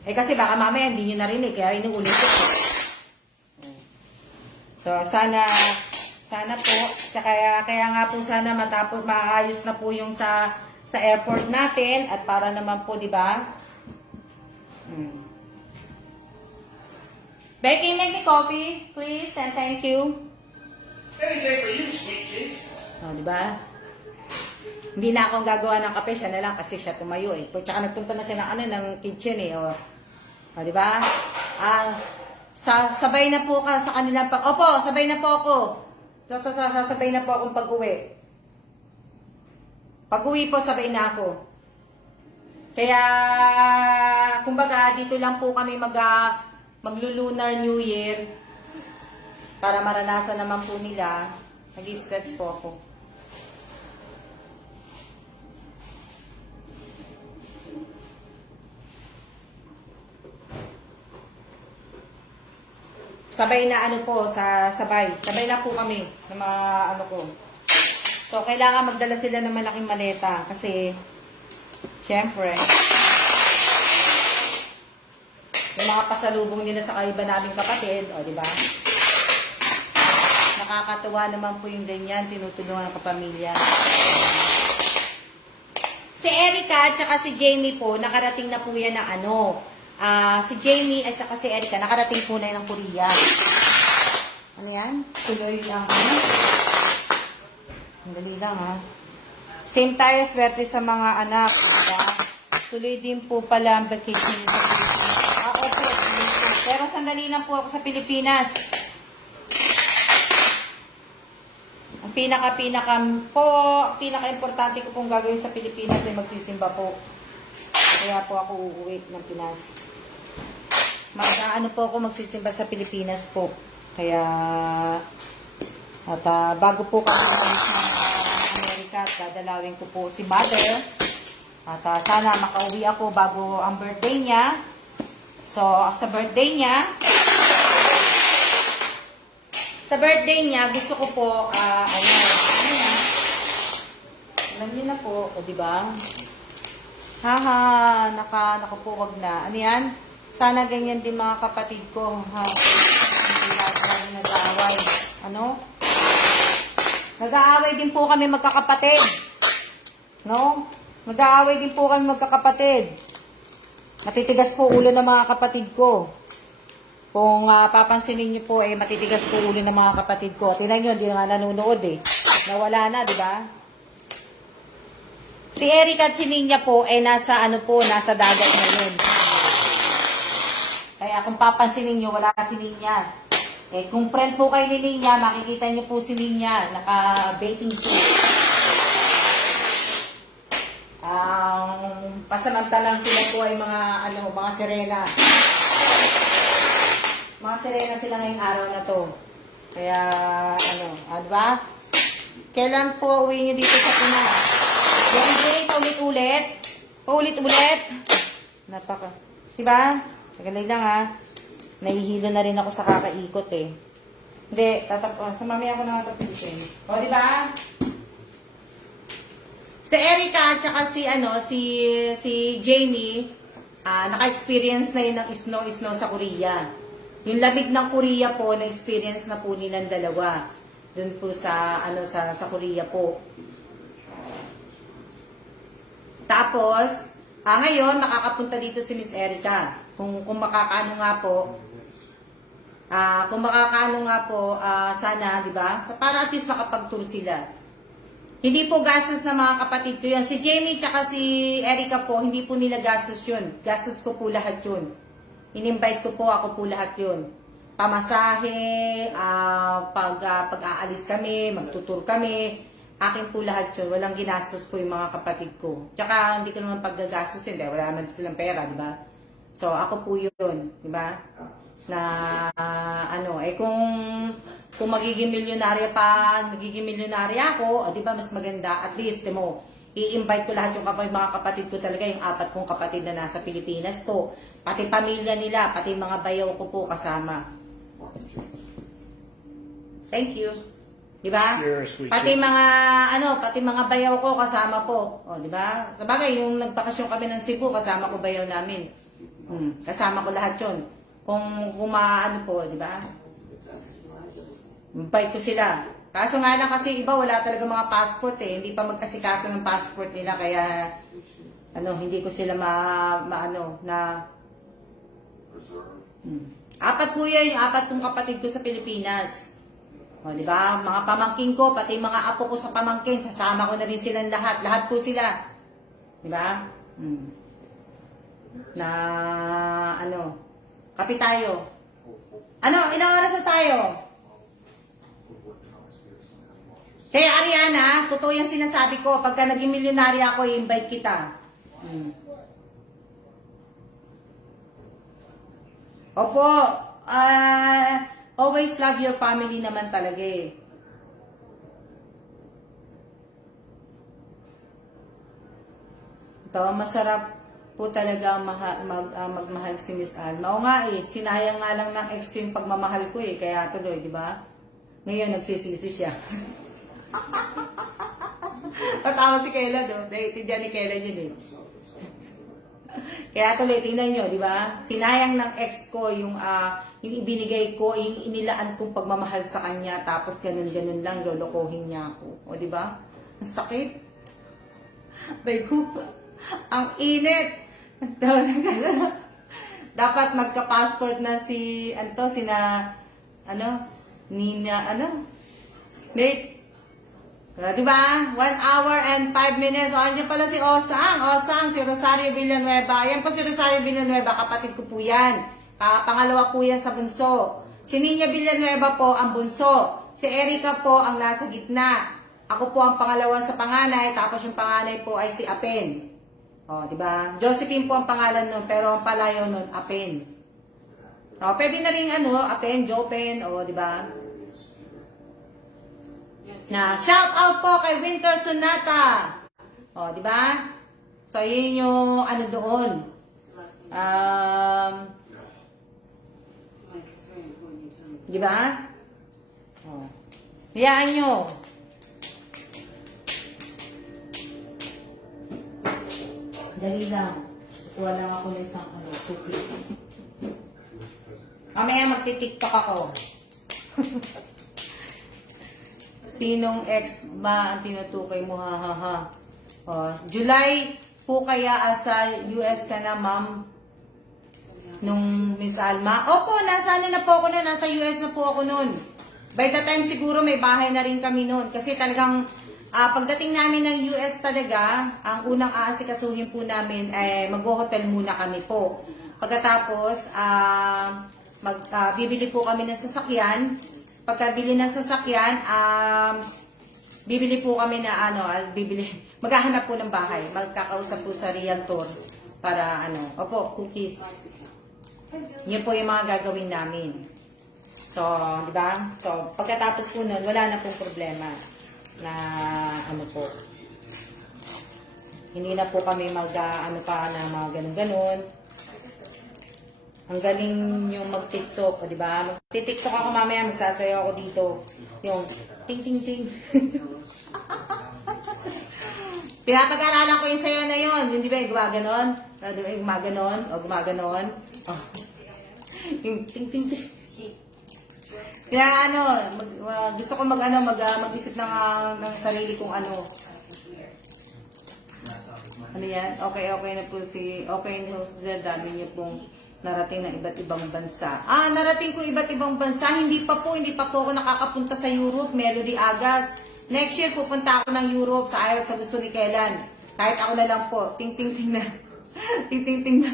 Kasi baka mamaya hindi niyo narinig kaya inuulit ko. So, sana po, kaya nga po sana maayos na po yung sa sa airport natin at para naman po, di ba? Becky, make me coffee, please, and thank you. Very good for you, sweet cheese. Oh, di ba? Hindi na akong gagawa ng kape, siya na lang kasi siya tumayo eh. Tsaka nagpunta na siya ng ng kitchen eh. Oh. Oh, di ba? Sabay na po ka sa kanilang Opo, sabay na po ako. Sasabay na po akong pag-uwi. Pag-uwi po, sabay na ako. Kaya, kumbaga, dito lang po kami maglu-lunar New Year. Para maranasan naman po nila. Nag-stretch po ako. Sabay na ano po, sabay. Sabay na po kami ng mga ano ko. So, kailangan magdala sila ng malaking maleta kasi, syempre, yung mga pasalubong nila sa kaiba naming kapatid, o, di ba? Nakakatuwa naman po yung ganyan, tinutulungan ng kapamilya. Si Erica at saka si Jamie po, nakarating na po yan ng si Jamie at saka si Erica, nakarating po na yun ng Korea. Ano yan? Tuloy lang. Dali lang ha. Same tayo, swerte sa mga anak. Diba? Tuloy din po pala ang vacation sa Pilipinas. Okay. Pero sandali lang po ako sa Pilipinas. Ang pinaka-importante ko pong gagawin sa Pilipinas ay magsisimba po. Kaya po ako uuwi ng Pinas. Po ako magsisimba sa Pilipinas po. Kaya, bago po kami umalis ng Amerika, dadalawin ko po si Mother. At sana makauwi ako bago ang birthday niya. So, sa birthday niya, gusto ko po, alam niyo na po, o diba? Haha, naku po, wag na. Ano yan? Sana ganyan din mga kapatid ko. Ha? Hindi lahat nag-aaway. Ano? Nag-aaway din po kami magkakapatid. No? Nag-aaway din po kami magkakapatid. Matitigas po ulo ng mga kapatid ko. Kung papansinin niyo po, matitigas po ulo ng mga kapatid ko. Tingnan niyo, hindi na nga nanonood eh. Nawala na, di ba? Si Erica at si Ninya po, nasa dagat ngayon. Kaya kung papansinin niyo, wala si Ninya. Kung friend po kayo ni Ninya, makikita niyo po si Ninya, naka-bathing suit. Pasamantalang sila po ay mga sirena. Mga sirena sila ngayong araw na to. Kaya, diba? Kailan po uwi niyo dito sa Pinas? Yung day, paulit-ulit. Diba? Tagalay lang ha. Nahihilo na rin ako sa kakaikot eh. Hindi, mamaya ako na tatapusin. O, diba? Si Erica at saka si Jamie, naka-experience na yun ng snow sa Korea. Yung lamig ng Korea po, na-experience na po nilang dalawa. Doon po sa Korea po. Tapos, ngayon, makakapunta dito si Miss Erica. Kung makakaano nga po, sana, di ba? Para at least makapag-tour sila. Hindi po gastos ng mga kapatid ko yun. Si Jamie tsaka si Erica po, hindi po nila gastos yun. Gastos ko po lahat yun. In-invite ko po, ako po lahat yun. Pamasahe, pag-aalis kami, magtutur kami, akin po lahat yun. Walang ginastos po yung mga kapatid ko. Tsaka hindi ko naman paggagastosin, dahil wala naman silang pera, di ba? So, ako po yun, di ba? Na, kung magiging milyonarya ako, di ba, mas maganda, at least, i-invite ko lahat yung mga kapatid ko talaga, yung 4 kong kapatid na nasa Pilipinas po. Pati pamilya nila, pati mga bayaw ko po kasama. Thank you. Di ba? Pati mga bayaw ko kasama po. O, di ba? Sabagay, yung nagbakasyon kami ng Cebu, kasama ko bayaw namin. Kasama ko lahat yun. Kung po, di ba? Invite ko sila. Kaso nga lang kasi iba wala talaga mga passport eh. Hindi pa magkasikaso ng passport nila kaya hindi ko sila maano na apat po yan, yung apat kong kapatid ko sa Pilipinas. O, di ba? Mga pamangkin ko, pati mga apo ko sa pamangkin, sasama ko na rin silang lahat. Lahat po sila. Di ba? Na, kape tayo. Ilang oras na tayo? Kaya Ariana, totoo yung sinasabi ko, pagka naging milyonarya ako, i-invite kita. Opo, always love your family naman talaga eh. Ito, masarap po talaga magmahal si Miss Alma. Oo nga eh, sinayang nga lang ng extreme pagmamahal ko eh, kaya tuloy, di ba? Ngayon, nagsisisi siya. Patawa si Kayla do, naiintindihan ni Kayla dyan eh. Kaya tuloy, tingnan nyo, di ba? Sinayang ng ex ko yung ibinigay ko, yung inilaan kong pagmamahal sa kanya, tapos ganun-ganun lang, lolokohin niya ako. O, di ba? Ang sakit. Bayko, ang init. Dapat magka-passport na Nate. Di ba? 1 hour and 5 minutes. O, andyan pala si Osang, si Rosario Villanueva. Ayan po si Rosario Villanueva, kapatid ko po yan. Pangalawa po yan sa bunso. Si Nina Villanueva po ang bunso. Si Erica po ang nasa gitna. Ako po ang pangalawa sa panganay, tapos yung panganay po ay si Apen. O, di ba? Josephine po ang pangalan nun, pero ang palayo nun, Apen. O, pwede na rin Apen, Jopen, o, di ba? Na shout out po kay Winter Sonata. O, di ba? So, yun yung doon. Di ba? O. Hayaan nyo. Dali lang. Kuha lang ako ng isang cookies. Mamaya magti-tiktok ako. Sinong ex ba ang tinutukoy mo, ha? July po kaya sa US ka na, ma'am? Nung Miss Alma? Opo, nasa po ako nun. Nasa US na po ako nun. By the time siguro may bahay na rin kami nun. Kasi talagang pagdating namin ng US talaga, ang unang aasikasuhin po namin ay mag-hotel muna kami po. Pagkatapos, bibili po kami ng sasakyan. Pagkabili ng sasakyan, bibili po kami na maghahanap po ng bahay. Magkakausap po sa realtor para opo, cookies. Yan po yung mga gagawin namin. So, di ba? So, pagkatapos po nun, wala na pong problema na po. Hindi na po kami na mga ganun-ganun. Ang galing yung mag-TikTok, di ba? Mag-TikTok ako mamaya, magsasayaw ako dito. Yung ting-ting-ting. Pinapag-aralan ko yung sayo na yun. Yung di ba yung gumaganon? Di ba yung gumaganon? O gumaganon? Oh. Yung ting-ting-ting. Kaya gusto ko mag-isip ng sarili kong Ano yan? Okay na po dami niyo pong narating ng iba't ibang bansa. Narating ko iba't ibang bansa. Hindi pa po ako nakakapunta sa Europe. Melody Agas. Next year, pupunta ako ng Europe sa ayaw sa gusto ni Kailan. Kahit ako na lang po. Ting-ting-ting na. Ting-ting-ting na.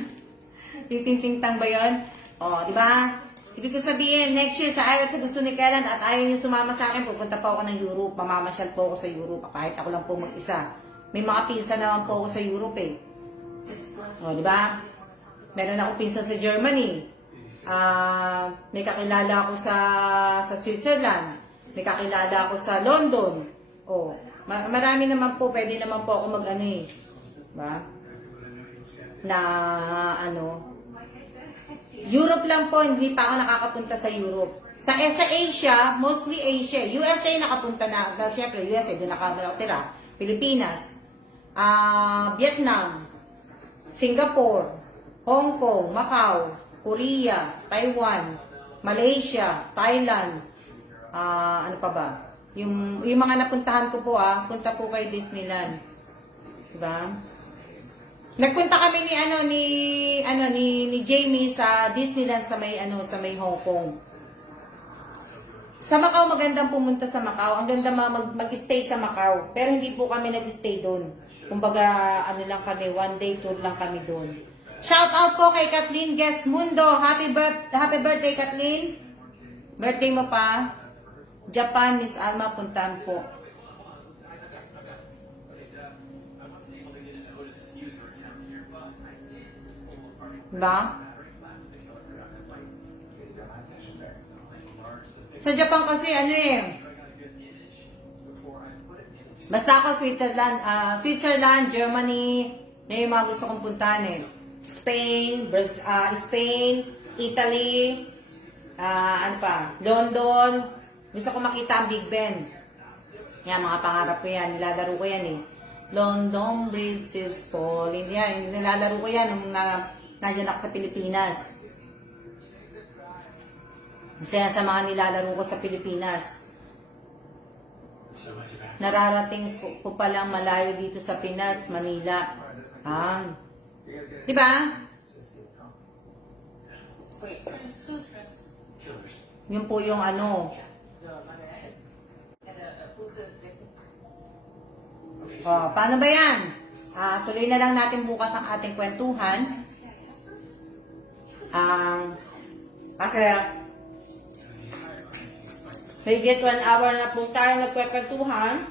Ting-ting-ting-tang ba yun? O, di ba? Ibig ko sabihin, next year, sa ayaw sa gusto ni Kailan at ayaw niyo sumama sa akin, pupunta pa ako ng Europe. Mamamasyal po ako sa Europe. Kahit ako lang po mag-isa. May mga pinsan naman po ako sa Europe eh. O, di ba? Meron akong pinsan sa Germany. May kakilala ako sa Switzerland. May kakilala ako sa London. O, marami naman po, pwede naman po ako Diba? Europe lang po, hindi pa ako nakakapunta sa Europe. Sa Asia, mostly Asia. USA nakapunta na. Siyempre, USA, doon nakatira. Pilipinas. Vietnam. Singapore. Hong Kong, Macau, Korea, Taiwan, Malaysia, Thailand, ano pa ba? Yung mga napuntahan ko po punta po kay Disneyland. Diba? Nagpunta kami ni Jamie sa Disneyland sa may Hong Kong. Sa Macau, magandang pumunta sa Macau. Ang ganda mag-stay sa Macau. Pero hindi po kami nag-stay doon. Kumbaga, lang kami, one day tour lang kami doon. Shout out po kay Kathleen Gesmundo. Happy birthday, Kathleen. Birthday mo pa. Japan, Miss Alma, puntahan po. Diba? Sa Japan kasi basta ako Switzerland, Germany, yan yung mga gusto kong puntahan Spain, Spain, Italy, London. Gusto ko makita ang Big Ben. Yan, mga pangarap ko yan. Nilalaro ko yan London Bridge is falling. Yan, nilalaro ko yan nung nandiyan ako sa Pilipinas. Isa sa mga nilalaro ko sa Pilipinas. Nararating ko palang malayo dito sa Pinas, Manila. Diba? Yun po yung paano ba yan? Tuloy na lang natin bukas ang ating kwentuhan. Kasi higit 1 hour na po tayo nagkwekwentuhan.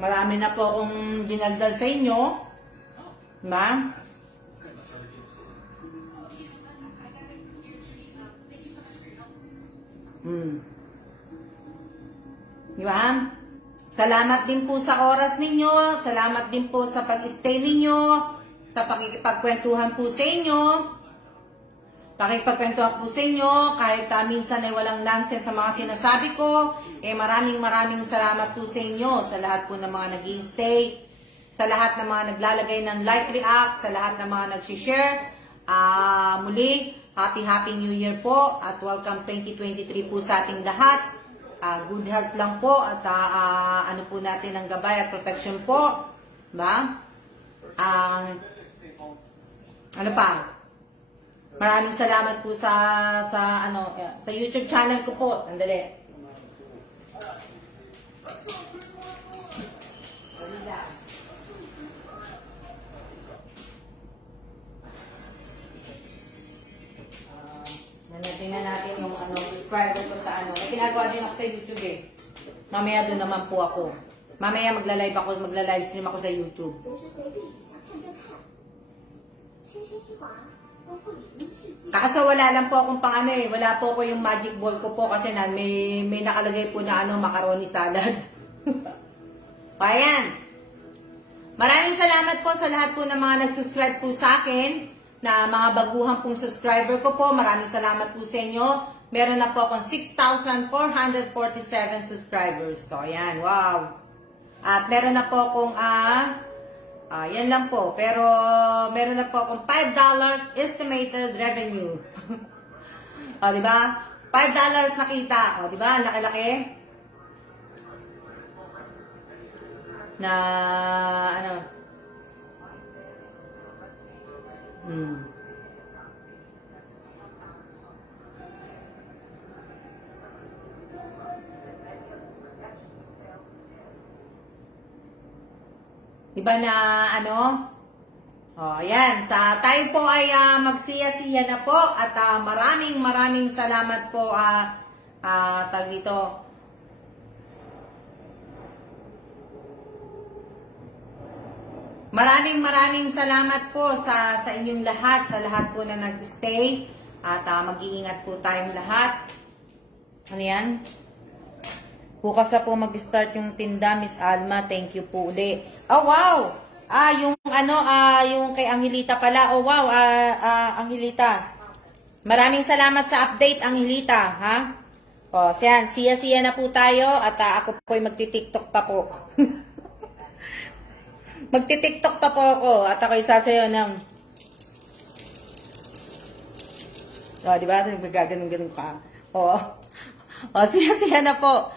Marami na po akong dinagdal sa inyo. Diba? Diba? Salamat din po sa oras ninyo. Salamat din po sa pag-stay ninyo. Sa pakikipagkwentuhan po sa inyo. Pakikipagkwentuhan po sa inyo. Kahit minsan ay walang nonsense sa mga sinasabi ko. Maraming salamat po sa inyo. Sa lahat po ng mga nag-i-stay. Sa lahat ng mga naglalagay ng like react. Sa lahat ng mga nag-share. Muli, Happy New Year po. At welcome 2023 po sa ating lahat. Good health lang po at po natin ang gabay at protection po. Ba? Maraming salamat po sa YouTube channel ko po. Andali. Tingnan natin yung subscriber ko sa May ginagawa din ako sa YouTube Mamaya doon naman po ako. Mamaya magla-live stream ako sa YouTube. Kaso wala lang po akong wala po ako yung magic ball ko po kasi may nakalagay po na macaroni salad. Ayan. Maraming salamat po sa lahat po ng mga nag-subscribe po sa akin. Na mga baguhan pong subscriber ko po. Maraming salamat po sa inyo. Meron na po akong 6,447 subscribers. So, ayan. Wow. At meron na po akong, yan lang po. Pero, meron na po akong $5 estimated revenue. O, diba? $5 nakita. O, diba? Laki-laki. Na, Diba na ayan. Tayo po ay magsiya-siya na po at maraming salamat po tag dito. Maraming salamat po sa inyong lahat, sa lahat po na nag-stay at mag-iingat po tayong lahat. Ano yan? Bukas na po mag-start yung tinda, Miss Alma. Thank you po uli. Oh, wow! Yung kay Angelita pala. Oh, wow, Angelita. Maraming salamat sa update, Angelita, ha? O, siya-siya na po tayo at ako po ay magti-TikTok pa po. Magti-TikTok pa po ako at ako'y sasayo ng di ba? Nagaganon-ganon ka. Oo. Siya na po.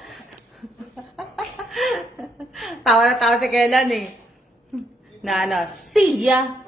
Tawa na tawa si Kailan eh. Na ano, see ya!